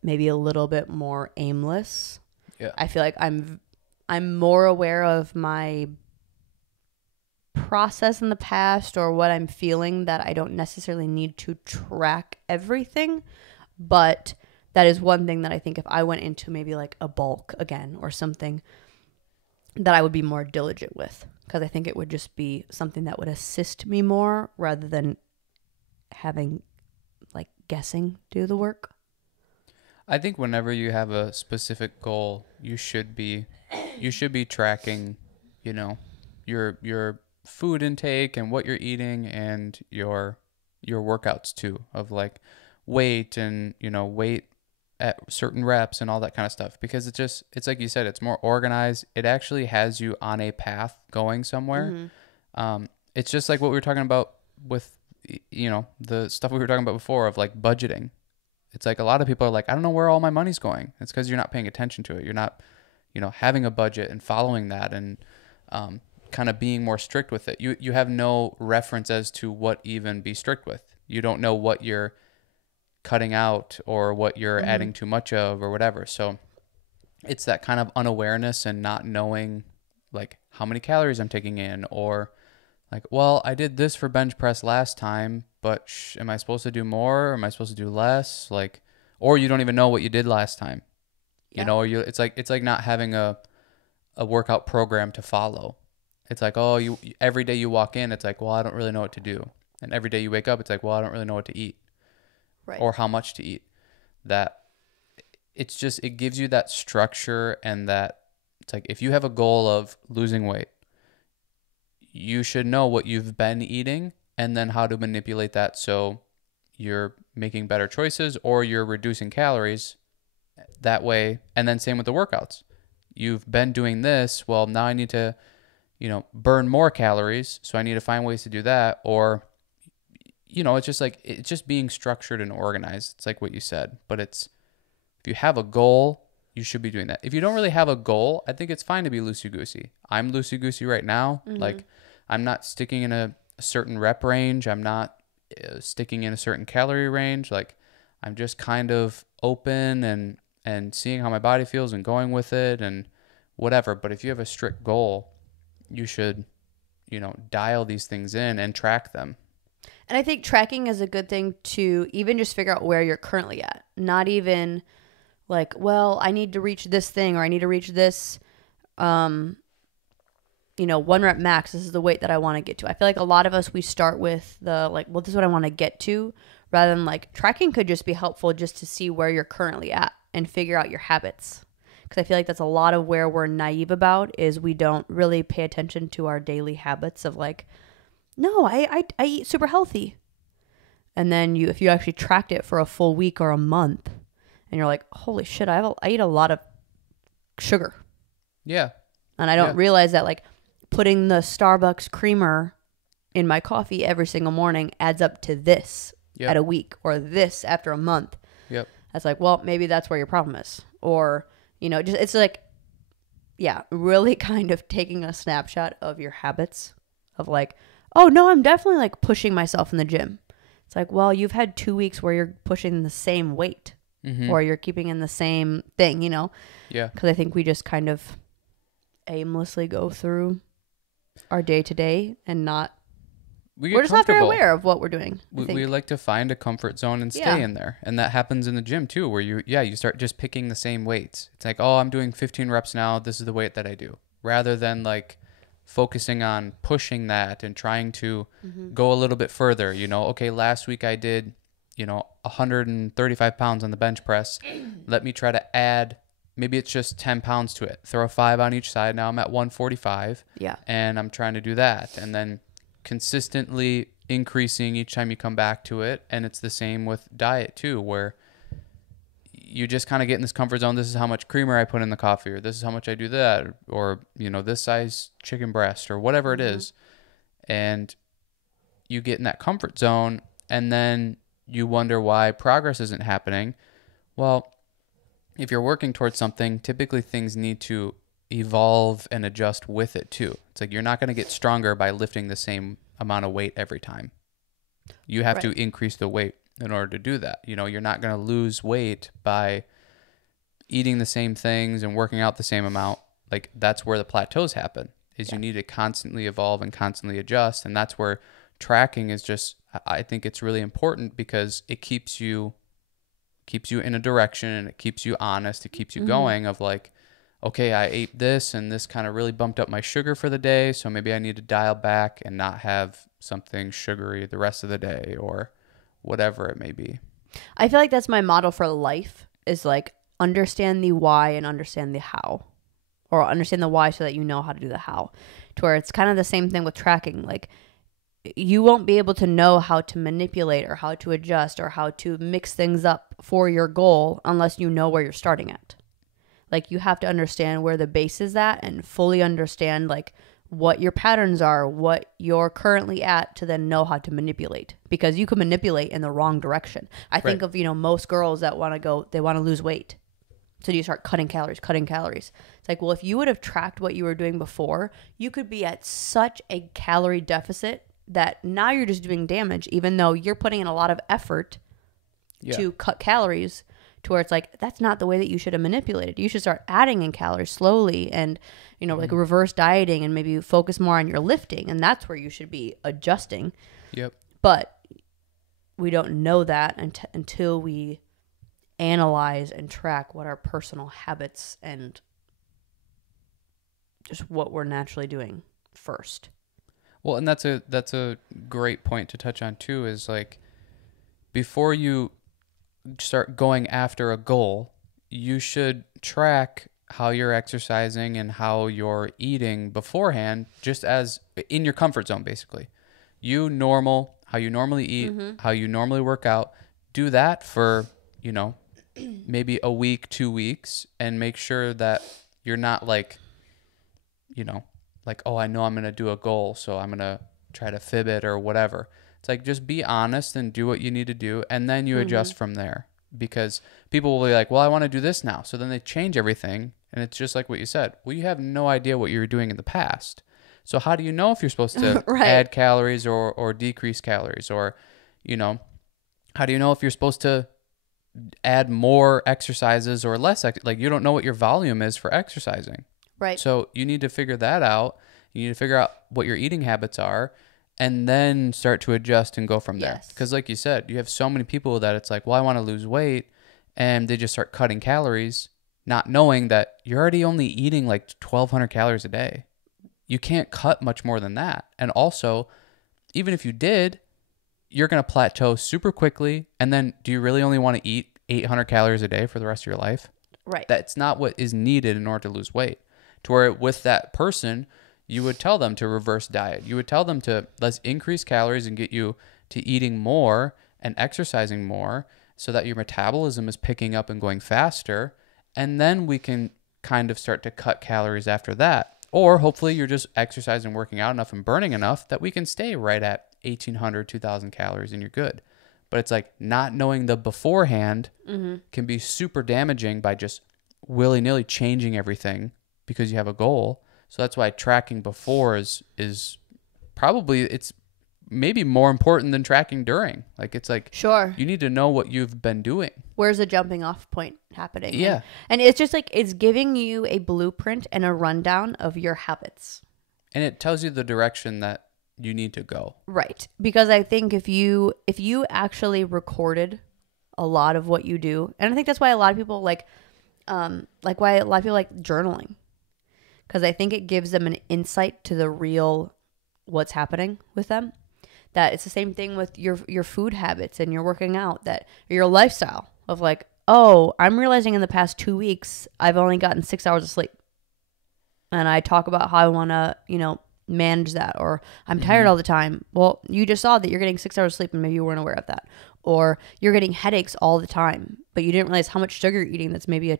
maybe a little bit more aimless. Yeah. I feel like I'm more aware of my process in the past or what I'm feeling that I don't necessarily need to track everything, but that is one thing that I think if I went into maybe like a bulk again or something that I would be more diligent with because I think it would just be something that would assist me more rather than having like guessing do the work. I think whenever you have a specific goal, you should be tracking, you know, your food intake and what you're eating and your workouts too, of like weight and, you know, weight at certain reps and all that kind of stuff, because it's like you said, it's more organized. It actually has you on a path going somewhere. It's just like what we were talking about with, you know, the stuff we were talking about before of like budgeting. It's like a lot of people are like, I don't know where all my money's going. It's because you're not paying attention to it. You're not, you know, having a budget and following that and kind of being more strict with it. You have no reference as to what even be strict with. You don't know what you're cutting out or what you're adding too much of or whatever. So it's that kind of unawareness and not knowing like how many calories I'm taking in, or like, well, I did this for bench press last time, but am I supposed to do more? Or am I supposed to do less? Like, or you don't even know what you did last time, you know, or it's like not having a workout program to follow. It's like, oh, every day you walk in, it's like, well, I don't really know what to do. And every day you wake up, it's like, well, I don't really know what to eat. Right. Or how much to eat. That it's just, it gives you that structure, and that it's like if you have a goal of losing weight, you should know what you've been eating and then how to manipulate that so you're making better choices or you're reducing calories that way. And then same with the workouts. You've been doing this, well, now I need to, you know, burn more calories, so I need to find ways to do that. Or, you know, it's just being structured and organized. It's like what you said, but it's, if you have a goal you should be doing that. If you don't really have a goal, I think it's fine to be loosey-goosey. I'm loosey-goosey right now. Like, I'm not sticking in a certain rep range. I'm not sticking in a certain calorie range. Like, I'm just kind of open and seeing how my body feels and going with it and whatever. But if you have a strict goal, you should, dial these things in and track them. And I think tracking is a good thing to even just figure out where you're currently at. Not even like, well, I need to reach this thing, or I need to reach this, 1 rep max. This is the weight that I want to get to. I feel like a lot of us, we start with the like, well, this is what I want to get to, rather than like tracking could just be helpful just to see where you're currently at and figure out your habits. Because I feel like that's a lot of where we're naive about, is we don't really pay attention to our daily habits of like, no, I eat super healthy. And then if you actually tracked it for a full week or a month, and you're like, holy shit, I eat a lot of sugar. Yeah. And I don't realize that like putting the Starbucks creamer in my coffee every single morning adds up to this at a week, or this after a month. Yep. That's like, well, maybe that's where your problem is. Or, just it's like, really kind of taking a snapshot of your habits of like, oh no, I'm definitely like pushing myself in the gym. It's like, well, you've had 2 weeks where you're pushing the same weight, or you're keeping in the same thing, Yeah. Because I think we just kind of aimlessly go through our day to day and we're just not very aware of what we're doing. We like to find a comfort zone and stay in there. And that happens in the gym too, where you start just picking the same weights. It's like, oh, I'm doing 15 reps now. This is the weight that I do. Rather than like focusing on pushing that and trying to go a little bit further. Okay, last week I did, 135 pounds on the bench press. Let me try to add, maybe it's just 10 pounds to it. Throw a 5 on each side. Now I'm at 145. Yeah. And I'm trying to do that. And then consistently increasing each time you come back to it. And it's the same with diet too, where you just kind of get in this comfort zone. This is how much creamer I put in the coffee, or this is how much I do that, or, this size chicken breast, or whatever it is. And you get in that comfort zone, and then you wonder why progress isn't happening. Well, if you're working towards something, typically things need to evolve and adjust with it too. It's like, you're not going to get stronger by lifting the same amount of weight every time. You have to increase the weight in order to do that. You're not going to lose weight by eating the same things and working out the same amount. Like, that's where the plateaus happen, is you need to constantly evolve and constantly adjust. And that's where tracking is just, I think it's really important, because it keeps you in a direction, and it keeps you honest. It keeps you going of like, okay, I ate this and this kind of really bumped up my sugar for the day. So maybe I need to dial back and not have something sugary the rest of the day, or whatever it may be. I feel like that's my model for life, is like understand the why and understand the how, or understand the why so that you know how to do the how, to where it's kind of the same thing with tracking. Like, you won't be able to know how to manipulate or how to adjust or how to mix things up for your goal unless you know where you're starting at. Like, you have to understand where the base is at and fully understand like what your patterns are, what you're currently at, to then know how to manipulate, because you can manipulate in the wrong direction. I think of, most girls that they want to lose weight. So you start cutting calories. It's like, well, if you would have tracked what you were doing before, you could be at such a calorie deficit that now you're just doing damage, even though you're putting in a lot of effort to cut calories, to where it's like, that's not the way that you should have manipulated. You should start adding in calories slowly and, like reverse dieting, and maybe focus more on your lifting. And that's where you should be adjusting. Yep. But we don't know that until we analyze and track what our personal habits and just what we're naturally doing first. Well, and that's a great point to touch on too, is like, before you start going after a goal, you should track how you're exercising and how you're eating beforehand, just as in your comfort zone, basically. How you normally eat, how you normally work out, do that for, maybe a week, 2 weeks, and make sure that you're not like, like, oh, I know I'm going to do a goal, so I'm going to try to fib it or whatever. It's like, just be honest and do what you need to do, and then you adjust from there. because people will be like, well, I want to do this now. So then they change everything. And it's just like what you said. Well, you have no idea what you were doing in the past. So how do you know if you're supposed to Right. add calories or decrease calories? Or, you know, how do you know if you're supposed to add more exercises or less? Like, you don't know what your volume is for exercising. Right. So you need to figure that out. You need to figure out what your eating habits are and then start to adjust and go from there. Yes. Because like you said, you have so many people that it's like, well, I want to lose weight, and they just start cutting calories, not knowing that you're already only eating like 1,200 calories a day. You can't cut much more than that. And also, even if you did, you're going to plateau super quickly. And then do you really only want to eat 800 calories a day for the rest of your life? Right. That's not what is needed in order to lose weight. To where with that person, you would tell them to reverse diet. You would tell them to let's increase calories and get you to eating more and exercising more so that your metabolism is picking up and going faster. And then we can kind of start to cut calories after that. Or hopefully you're just exercising, working out enough and burning enough that we can stay right at 1,800, 2,000 calories and you're good. But it's like not knowing the beforehand can be super damaging by just willy-nilly changing everything because you have a goal. So that's why tracking before is probably, it's maybe more important than tracking during. Like, it's like, sure, you need to know what you've been doing. Where's the jumping off point happening? Yeah. And it's just like, it's giving you a blueprint and a rundown of your habits. And it tells you the direction that you need to go. Right. Because I think if you actually recorded a lot of what you do, and I think that's why a lot of people like why a lot of people like journaling. Because I think it gives them an insight to the real what's happening with them. That it's the same thing with your food habits and your working out, that your lifestyle of like, oh, I'm realizing in the past 2 weeks, I've only gotten 6 hours of sleep. And I talk about how I want to, manage that, or I'm tired all the time. Well, you just saw that you're getting 6 hours of sleep and maybe you weren't aware of that. Or you're getting headaches all the time, but you didn't realize how much sugar you're eating that's maybe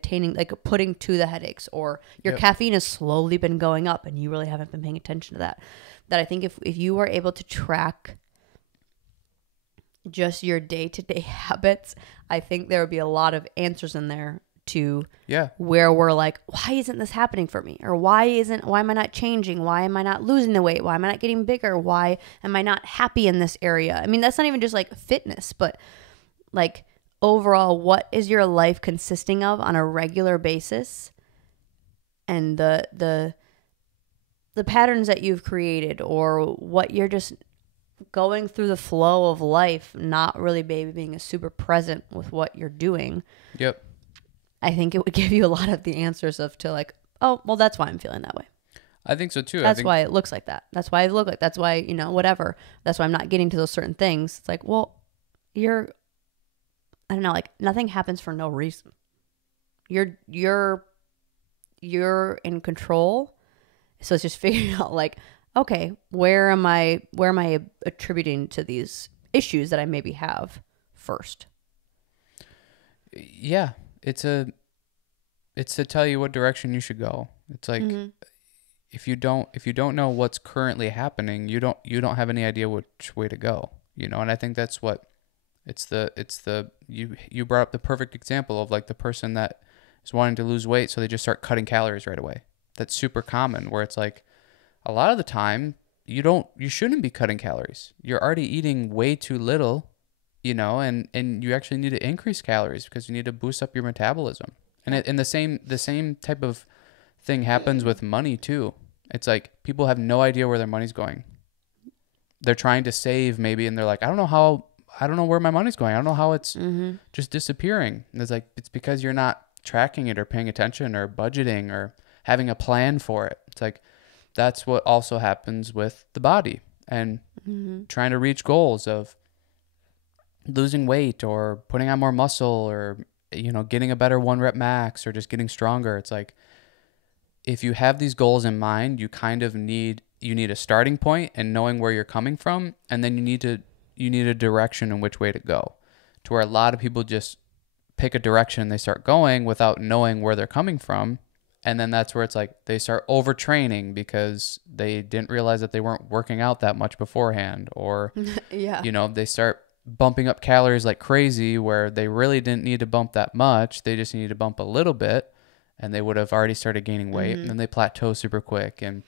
putting to the headaches, or your caffeine has slowly been going up and you really haven't been paying attention to that. That I think if you are able to track just your day-to-day habits, I think there would be a lot of answers in there to where we're like, why isn't this happening for me? Or why am I not changing? Why am I not losing the weight? Why am I not getting bigger? Why am I not happy in this area? I mean, that's not even just like fitness, but like overall, what is your life consisting of on a regular basis? And the patterns that you've created, or what you're just going through the flow of life, not really being super present with what you're doing. Yep. I think it would give you a lot of the answers to like, oh, well, that's why I'm feeling that way. I think so too. That's why it looks like that. That's why I look like, that's why, whatever. That's why I'm not getting to those certain things. It's like, well, I don't know, like nothing happens for no reason. You're in control. So it's just figuring out like, okay, where am I attributing to these issues that I maybe have first? Yeah. It's to tell you what direction you should go. It's like, if you don't know what's currently happening, you don't have any idea which way to go, and I think that's what you brought up the perfect example of like the person that is wanting to lose weight, so they just start cutting calories right away. That's super common, where it's like a lot of the time you shouldn't be cutting calories. You're already eating way too little, and you actually need to increase calories because you need to boost up your metabolism. And the same type of thing happens with money too. It's like people have no idea where their money's going. They're trying to save maybe, and they're like, I don't know where my money's going. I don't know how it's just disappearing. And it's like, it's because you're not tracking it or paying attention or budgeting or having a plan for it. It's like, that's what also happens with the body and trying to reach goals of losing weight or putting on more muscle or, getting a better 1 rep max or just getting stronger. It's like, if you have these goals in mind, you kind of need a starting point and knowing where you're coming from. And then you need a direction in which way to go, to where a lot of people just pick a direction and they start going without knowing where they're coming from. And then that's where it's like they start overtraining because they didn't realize that they weren't working out that much beforehand, or, they start bumping up calories like crazy where they really didn't need to bump that much. They just needed to bump a little bit and they would have already started gaining weight, and then they plateau super quick. And,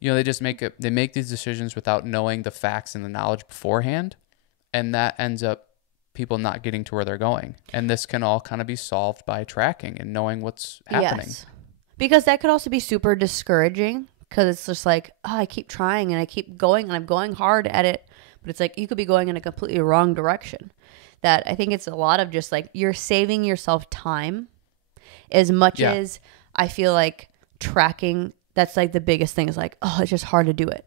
they just they make these decisions without knowing the facts and the knowledge beforehand. And that ends up people not getting to where they're going. And this can all kind of be solved by tracking and knowing what's happening. Yes. Because that could also be super discouraging, because it's just like, oh, I keep trying and I keep going and I'm going hard at it. But it's like you could be going in a completely wrong direction. That I think it's a lot of just like you're saving yourself time as much as I feel like tracking. That's like the biggest thing is like, oh, it's just hard to do it.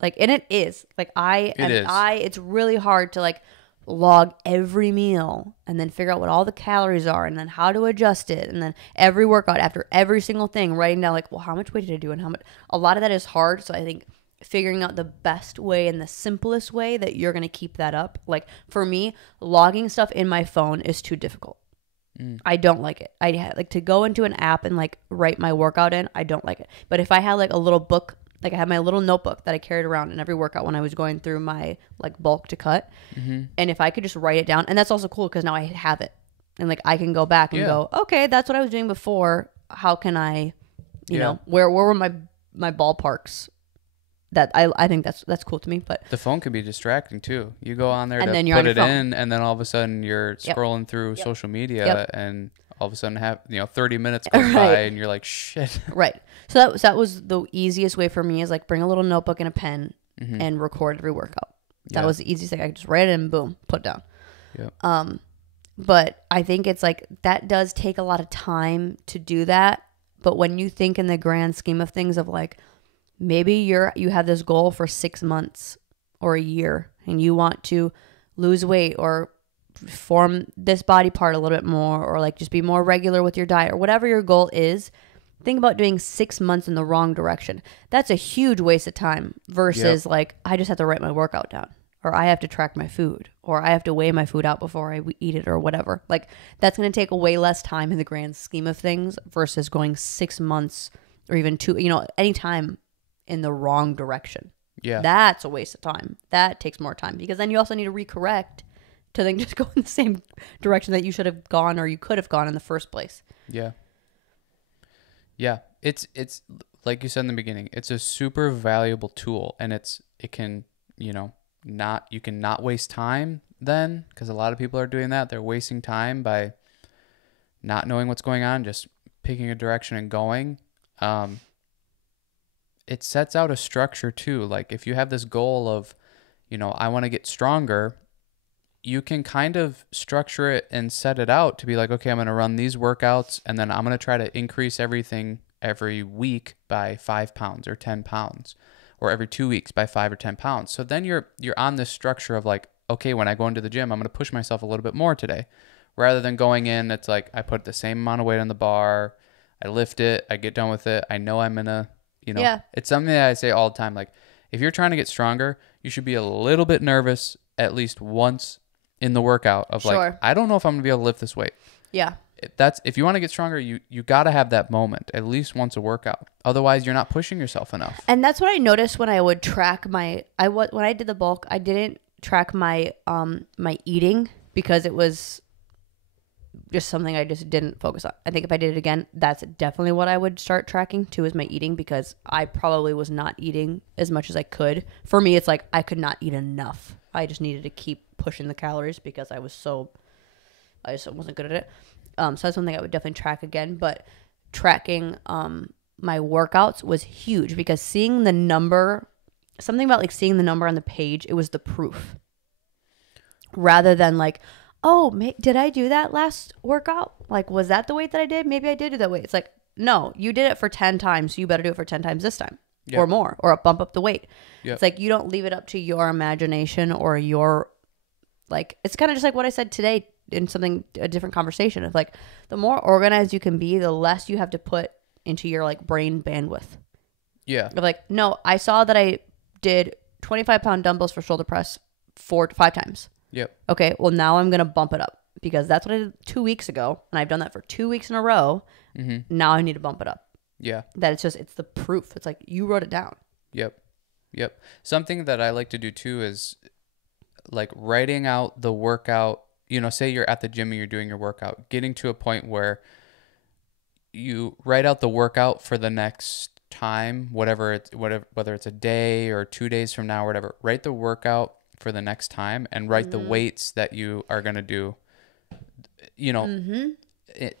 Like, and it is. Like it's really hard to like log every meal and then figure out what all the calories are and then how to adjust it, and then every workout after every single thing, writing down like, well, how much weight did I do and how much. A lot of that is hard. So I think figuring out the best way and the simplest way that you're going to keep that up. Like for me, logging stuff in my phone is too difficult. I don't like it. I like to go into an app and like write my workout in. I don't like it. But if I had like a little book, like I had my little notebook that I carried around in every workout when I was going through my like bulk to cut. And if I could just write it down, and that's also cool because now I have it. And like I can go back and go, okay, that's what I was doing before. How can I, you know, where were my ballparks? That I think that's cool to me. But the phone can be distracting too. You go on there and to then put it in, and then all of a sudden you're scrolling through social media, Yep. and all of a sudden 30 minutes goes by, and you're like, shit. Right. So that was the easiest way for me, is like bring a little notebook and a pen and record every workout. That was the easiest thing. I could just write it and boom, put it down. Yep. But I think it's like that does take a lot of time to do that. But when you think in the grand scheme of things of like, maybe you have this goal for 6 months or a year and you want to lose weight or form this body part a little bit more, or like just be more regular with your diet, or whatever your goal is. Think about doing 6 months in the wrong direction. That's a huge waste of time versus like, I just have to write my workout down, or I have to track my food, or I have to weigh my food out before I eat it, or whatever. Like that's going to take way less time in the grand scheme of things versus going 6 months or even 2, any time in the wrong direction. Yeah. That's a waste of time. That takes more time, because then you also need to recorrect to then just go in the same direction that you should have gone or you could have gone in the first place. Yeah. Yeah. It's like you said in the beginning, it's a super valuable tool, and it can, you can not waste time then, because a lot of people are doing that. They're wasting time by not knowing what's going on, just picking a direction and going. It sets out a structure too. Like if you have this goal of, I want to get stronger, you can kind of structure it and set it out to be like, okay, I'm going to run these workouts, and then I'm going to try to increase everything every week by 5 pounds or 10 pounds, or every 2 weeks by 5 or 10 pounds. So then you're on this structure of like, okay, when I go into the gym, I'm going to push myself a little bit more today, rather than going in, it's like I put the same amount of weight on the bar, I lift it, I get done with it, I know I'm going to, it's something that I say all the time. Like if you're trying to get stronger, you should be a little bit nervous at least once in the workout of like, I don't know if I'm gonna be able to lift this weight. Yeah. If you want to get stronger, you got to have that moment at least once a workout. Otherwise, you're not pushing yourself enough. And that's what I noticed when I would track when I did the bulk, I didn't track my my eating, because it was just something I just didn't focus on. I think if I did it again, that's definitely what I would start tracking too, is my eating, because I probably was not eating as much as I could. For me, it's like I could not eat enough. I just needed to keep pushing the calories because I just wasn't good at it. So that's something I would definitely track again. But tracking my workouts was huge, because seeing the number, something about like seeing the number on the page, it was the proof. Rather than like, oh, did I do that last workout? Like, was that the weight that I did? Maybe I did do that weight. It's like, no, you did it for 10 times, so you better do it for 10 times this time. Or more, or bump up the weight. It's like you don't leave it up to your imagination or your, like, it's kind of just like what I said today in a different conversation of like, the more organized you can be, the less you have to put into your like brain bandwidth. Yeah. Of like, no, I saw that I did 25-pound dumbbells for shoulder press 4 to 5 times. Yep. Okay, well now I'm going to bump it up, because that's what I did 2 weeks ago, and I've done that for 2 weeks in a row. Now I need to bump it up. Yeah. That it's the proof. It's like you wrote it down. Yep. Something that I like to do too is like writing out the workout, say you're at the gym and you're doing your workout, getting to a point where you write out the workout for the next time, whether it's a day or 2 days from now or whatever. Write the workout for the next time and write the weights that you are going to do,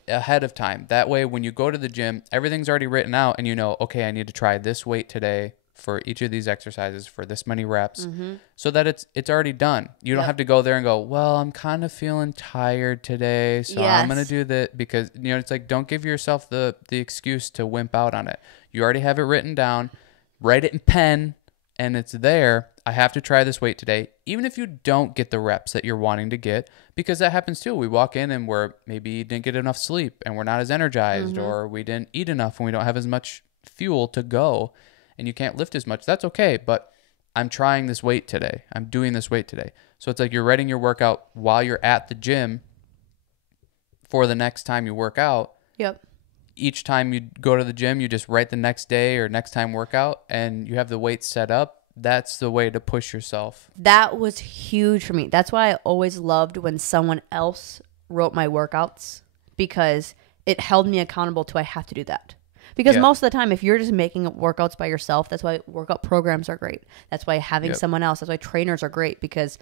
ahead of time. That way, when you go to the gym, everything's already written out and okay, I need to try this weight today for each of these exercises for this many reps, so that it's already done. You don't have to go there and go, well, I'm kind of feeling tired today, so I'm going to do that, because it's like, don't give yourself the excuse to wimp out on it. You already have it written down, write it in pen, and it's there. I have to try this weight today, even if you don't get the reps that you're wanting to get, because that happens too. We walk in and we're maybe didn't get enough sleep and we're not as energized, or we didn't eat enough and we don't have as much fuel to go, and you can't lift as much. That's okay, but I'm trying this weight today. I'm doing this weight today. So it's like you're writing your workout while you're at the gym for the next time you work out. Yep. Each time you go to the gym, you just write the next day or next time workout, and you have the weights set up. That's the way to push yourself. That was huge for me. That's why I always loved when someone else wrote my workouts, because it held me accountable to, I have to do that. Because most of the time, if you're just making workouts by yourself, that's why workout programs are great. That's why having someone else, that's why trainers are great, because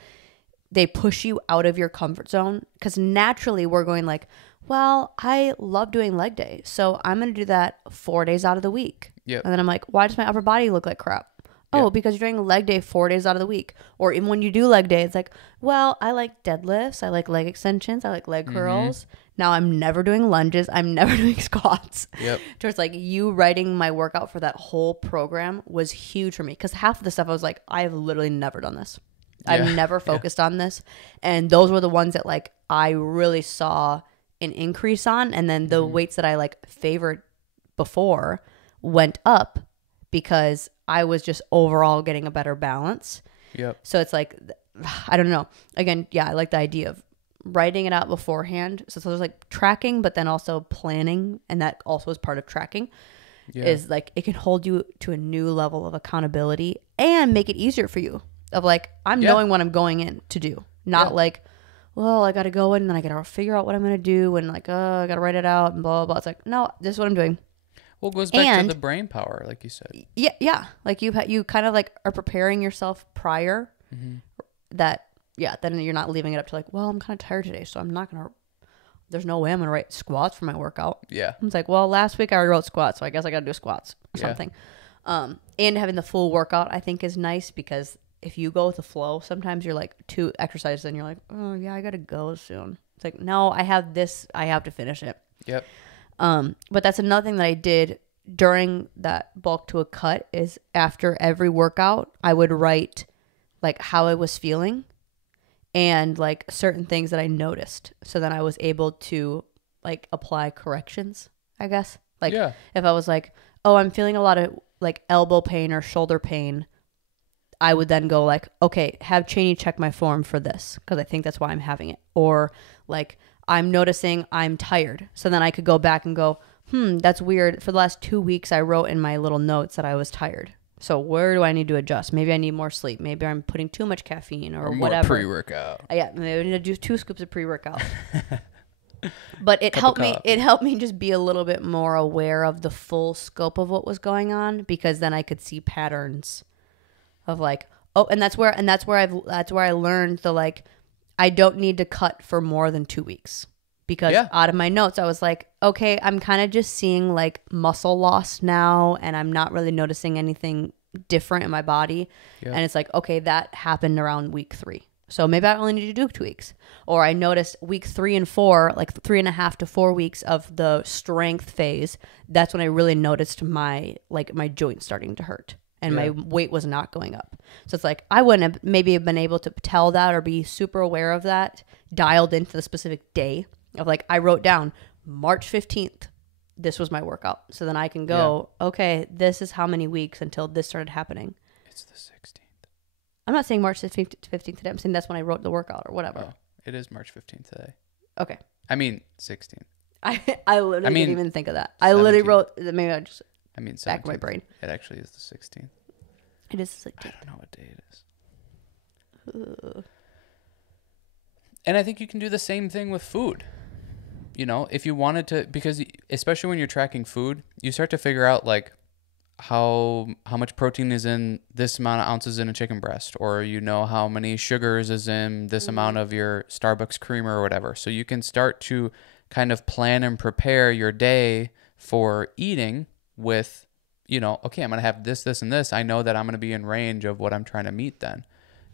they push you out of your comfort zone. Because naturally we're going like, well, I love doing leg day, so I'm going to do that 4 days out of the week. Yep. And then I'm like, why does my upper body look like crap? Oh, because you're doing leg day 4 days out of the week. Or even when you do leg day, it's like, well, I like deadlifts, I like leg extensions, I like leg curls. Now I'm never doing lunges, I'm never doing squats. Yep. So it's like, you writing my workout for that whole program was huge for me, because half of the stuff I was like, I've literally never done this. I've never focused on this. And those were the ones that like I really saw an increase on. And then the weights that I like favored before went up, because I was just overall getting a better balance. Yep. So it's like, I don't know. Again, I like the idea of writing it out beforehand. So there's like tracking, but then also planning. And that also is part of tracking. Is like, it can hold you to a new level of accountability and make it easier for you. Of like, I'm knowing what I'm going in to do. Not like, well, I got to go in and then I got to figure out what I'm going to do. And like, I got to write it out and blah, blah, blah. It's like, no, this is what I'm doing. Well, it goes back to the brain power, like you said. Yeah. Like you kind of like are preparing yourself prior that, then you're not leaving it up to like, well, I'm kind of tired today, so I'm not going to, there's no way I'm going to write squats for my workout. Yeah. It's like, well, last week I already wrote squats, so I guess I got to do squats or something. And having the full workout, I think, is nice, because if you go with the flow, sometimes you're like 2 exercises and you're like, oh yeah, I got to go soon. It's like, no, I have this, I have to finish it. Yep. But that's another thing that I did during that bulk to a cut, is after every workout, I would write like how I was feeling and like certain things that I noticed. So then I was able to like apply corrections, I guess. Like if I was like, oh, I'm feeling a lot of like elbow pain or shoulder pain, I would then go like, okay, have Cheney check my form for this, because I think that's why I'm having it. Or like, I'm noticing I'm tired. So then I could go back and go, that's weird. For the last 2 weeks, I wrote in my little notes that I was tired. So where do I need to adjust? Maybe I need more sleep. Maybe I'm putting too much caffeine or whatever. Pre-workout. Maybe I need to do 2 scoops of pre-workout. But it helped me. It helped me just be a little bit more aware of the full scope of what was going on, because then I could see patterns of like, and that's where I learned the like, I don't need to cut for more than 2 weeks, because out of my notes, I was like, okay, I'm kind of just seeing like muscle loss now, and I'm not really noticing anything different in my body. Yep. And it's like, okay, that happened around week 3. So maybe I only need to do 2 weeks. Or I noticed week 3 and 4, like 3.5 to 4 weeks of the strength phase. That's when I really noticed my joints starting to hurt. And my weight was not going up. So it's like, I wouldn't have maybe been able to tell that or be super aware of that, dialed into the specific day of like, I wrote down March 15th, this was my workout. So then I can go, okay, this is how many weeks until this started happening. It's the 16th. I'm not saying March 15th today. I'm saying that's when I wrote the workout or whatever. Oh, it is March 15th today. Okay. I mean, 16th. I literally didn't even think of that. 17th. I literally wrote, maybe I just... back of my brain. It actually is the 16th. It is the 16th. I don't know what day it is. Ooh. And I think you can do the same thing with food. You know, if you wanted to, because especially when you're tracking food, you start to figure out like how much protein is in this amount of ounces in a chicken breast, or you know how many sugars is in this amount of your Starbucks creamer or whatever. So you can start to kind of plan and prepare your day for eating with, you know, okay, I'm going to have this, this, and this. I know that I'm going to be in range of what I'm trying to meet then.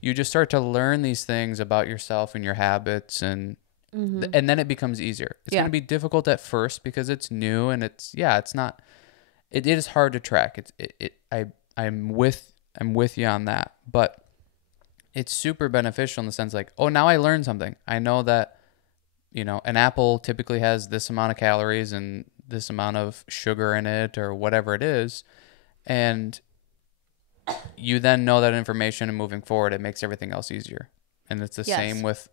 You just start to learn these things about yourself and your habits, and then it becomes easier. It's going to be difficult at first because it's new, and it's not. It is hard to track. I'm with you on that, but it's super beneficial in the sense like, oh, now I learned something. I know that, you know, an apple typically has this amount of calories and this amount of sugar in it or whatever it is, and you then know that information, and moving forward, it makes everything else easier. And it's the same with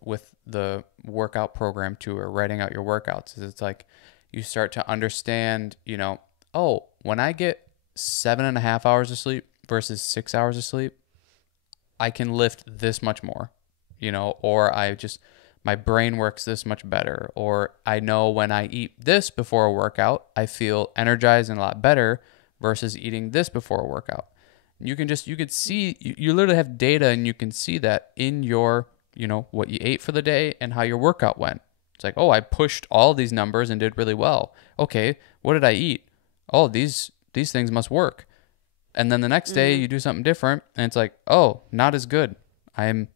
the workout program too, or writing out your workouts. It's like you start to understand, you know, oh, when I get 7.5 hours of sleep versus 6 hours of sleep, I can lift this much more, you know, or my brain works this much better, or I know when I eat this before a workout, I feel energized and a lot better versus eating this before a workout. You could see, you literally have data, and you can see that in your, you know, what you ate for the day and how your workout went. It's like, oh, I pushed all these numbers and did really well. Okay, what did I eat? Oh, these things must work. And then the next day you do something different, and it's like, oh, not as good. I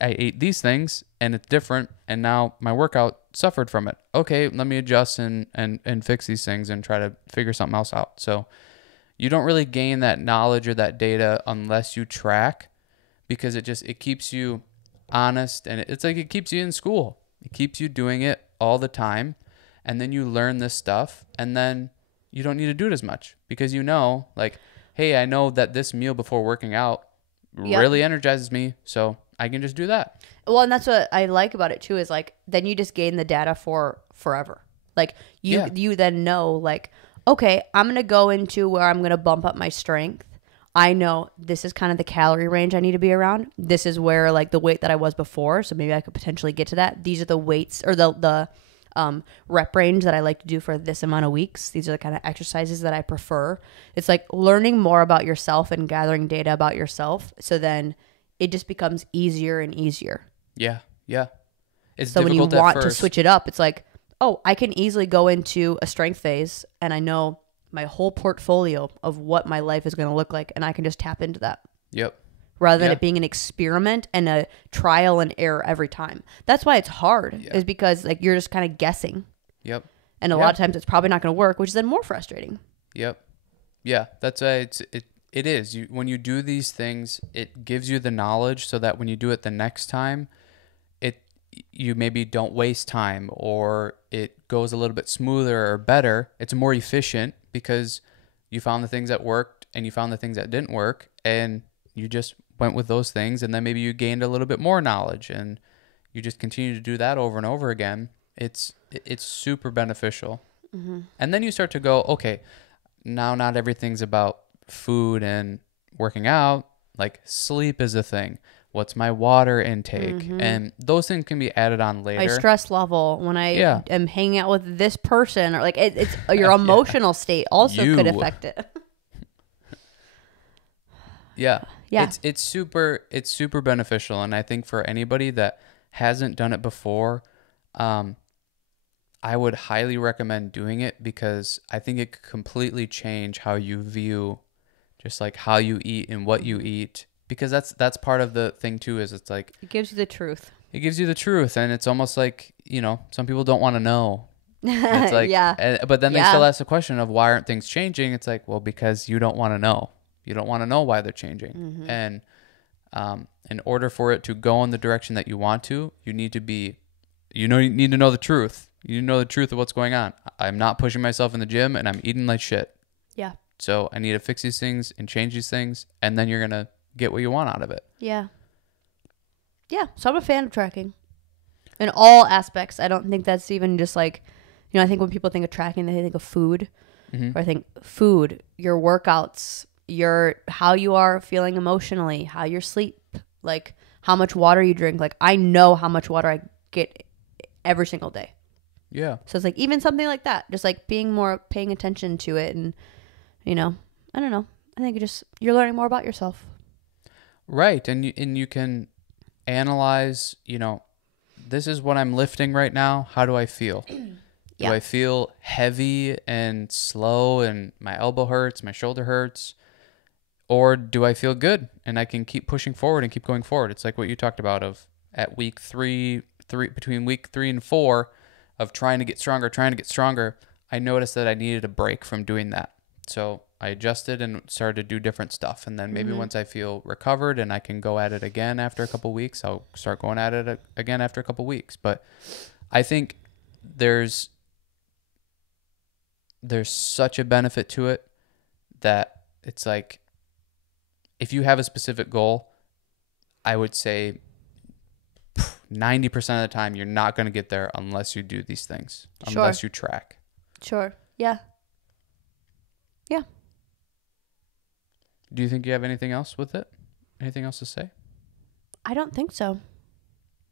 ate these things and it's different, and now my workout suffered from it. Okay, let me adjust and fix these things and try to figure something else out. So you don't really gain that knowledge or that data unless you track, because it keeps you honest, and it's like it keeps you in school. It keeps you doing it all the time, and then you learn this stuff, and then you don't need to do it as much because you know, like, hey, I know that this meal before working out really energizes me, so I can just do that. Well, and that's what I like about it too, is like then you just gain the data for forever. Like you then know, like, okay, I'm going to go into where I'm going to bump up my strength. I know this is kind of the calorie range I need to be around. This is where like the weight that I was before, so maybe I could potentially get to that. These are the weights or the rep range that I like to do for this amount of weeks. These are the kind of exercises that I prefer. It's like learning more about yourself and gathering data about yourself, so then it just becomes easier and easier. Yeah. It's so difficult when you want at to first. switch it up, it's like, oh, I can easily go into a strength phase, and I know my whole portfolio of what my life is going to look like, and I can just tap into that. Yep. Rather than it being an experiment and a trial and error every time. That's why it's hard, is because like you're just kind of guessing. Yep. And a lot of times it's probably not going to work, which is then more frustrating. Yep. Yeah, that's why it is. When you do these things, it gives you the knowledge so that when you do it the next time, you maybe don't waste time, or it goes a little bit smoother or better. It's more efficient because you found the things that worked and you found the things that didn't work, and you just went with those things, and then maybe you gained a little bit more knowledge, and you just continue to do that over and over again. It's super beneficial. Mm-hmm. And then you start to go, okay, now not everything's about food and working out. Like sleep is a thing. What's my water intake? Mm-hmm. And those things can be added on later. My stress level when I am hanging out with this person, or like it's your emotional state also could affect it. Yeah. It's super beneficial, and I think for anybody that hasn't done it before, I would highly recommend doing it, because I think it could completely change how you view just like how you eat and what you eat. Because that's part of the thing too, is it's like it gives you the truth. It gives you the truth, and it's almost like, you know, some people don't want to know. It's like, but then they still ask the question of why aren't things changing? It's like, well, because you don't want to know. You don't want to know why they're changing. Mm-hmm. And in order for it to go in the direction that you want to, you need to know the truth. You know the truth of what's going on. I'm not pushing myself in the gym, and I'm eating like shit. Yeah. So I need to fix these things and change these things, and then you're gonna get what you want out of it. Yeah. Yeah. So I'm a fan of tracking in all aspects. I don't think that's even just like, you know, I think when people think of tracking, they think of food. Mm-hmm. Or I think food, your workouts, how you are feeling emotionally, how your sleep, like how much water you drink. Like, I know how much water I get every single day. Yeah. So it's like even something like that, just like paying attention to it. And, I don't know. I think you're learning more about yourself. Right. And you can analyze, this is what I'm lifting right now. How do I feel? Do I feel heavy and slow and my elbow hurts, my shoulder hurts? Or do I feel good and I can keep pushing forward and keep going forward? It's like what you talked about of at week between week 3 and 4 of trying to get stronger. I noticed that I needed a break from doing that. So I adjusted and started to do different stuff. And then maybe once I feel recovered and I can go at it again after a couple weeks, I'll start going at it again after a couple weeks. But I think there's such a benefit to it that it's like, if you have a specific goal, I would say 90% of the time you're not going to get there unless you do these things, unless you track. Sure. Yeah. Yeah. Do you think you have anything else with it? Anything else to say? I don't think so.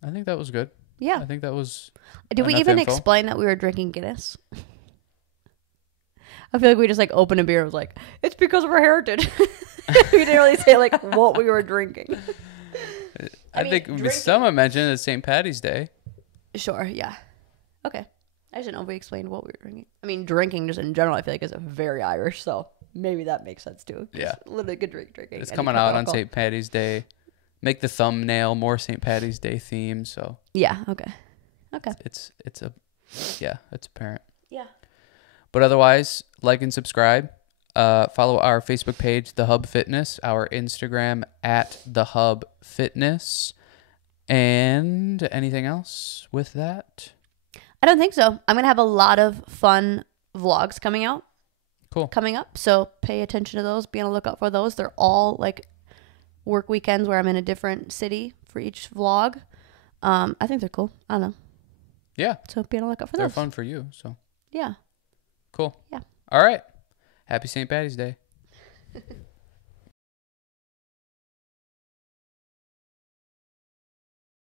I think that was good. Yeah. I think that was Did we even explain that we were drinking Guinness? I feel like we just like opened a beer and was like, it's because of our heritage. We didn't really say like what we were drinking. I think someone mentioned it's St. Patty's Day. Sure, yeah. Okay. I just didn't know if we explained what we were drinking. I mean, drinking just in general, I feel like is very Irish, so maybe that makes sense too. Yeah. Literally good drinking. It's coming out on St. Patty's Day. Make the thumbnail more St. Patty's Day theme, so. Yeah, okay. It's apparent. Yeah. But otherwise, like and subscribe. Follow our Facebook page, The Hub Fitness, our Instagram at The Hub Fitness. And anything else with that? I don't think so. I'm going to have a lot of fun vlogs coming up. So pay attention to those. Be on the lookout for those. They're all like work weekends where I'm in a different city for each vlog. I think they're cool. I don't know. Yeah. So be on the lookout for those. those. They're fun for you. So. Yeah. Cool. Yeah. All right. Happy St. Patty's Day.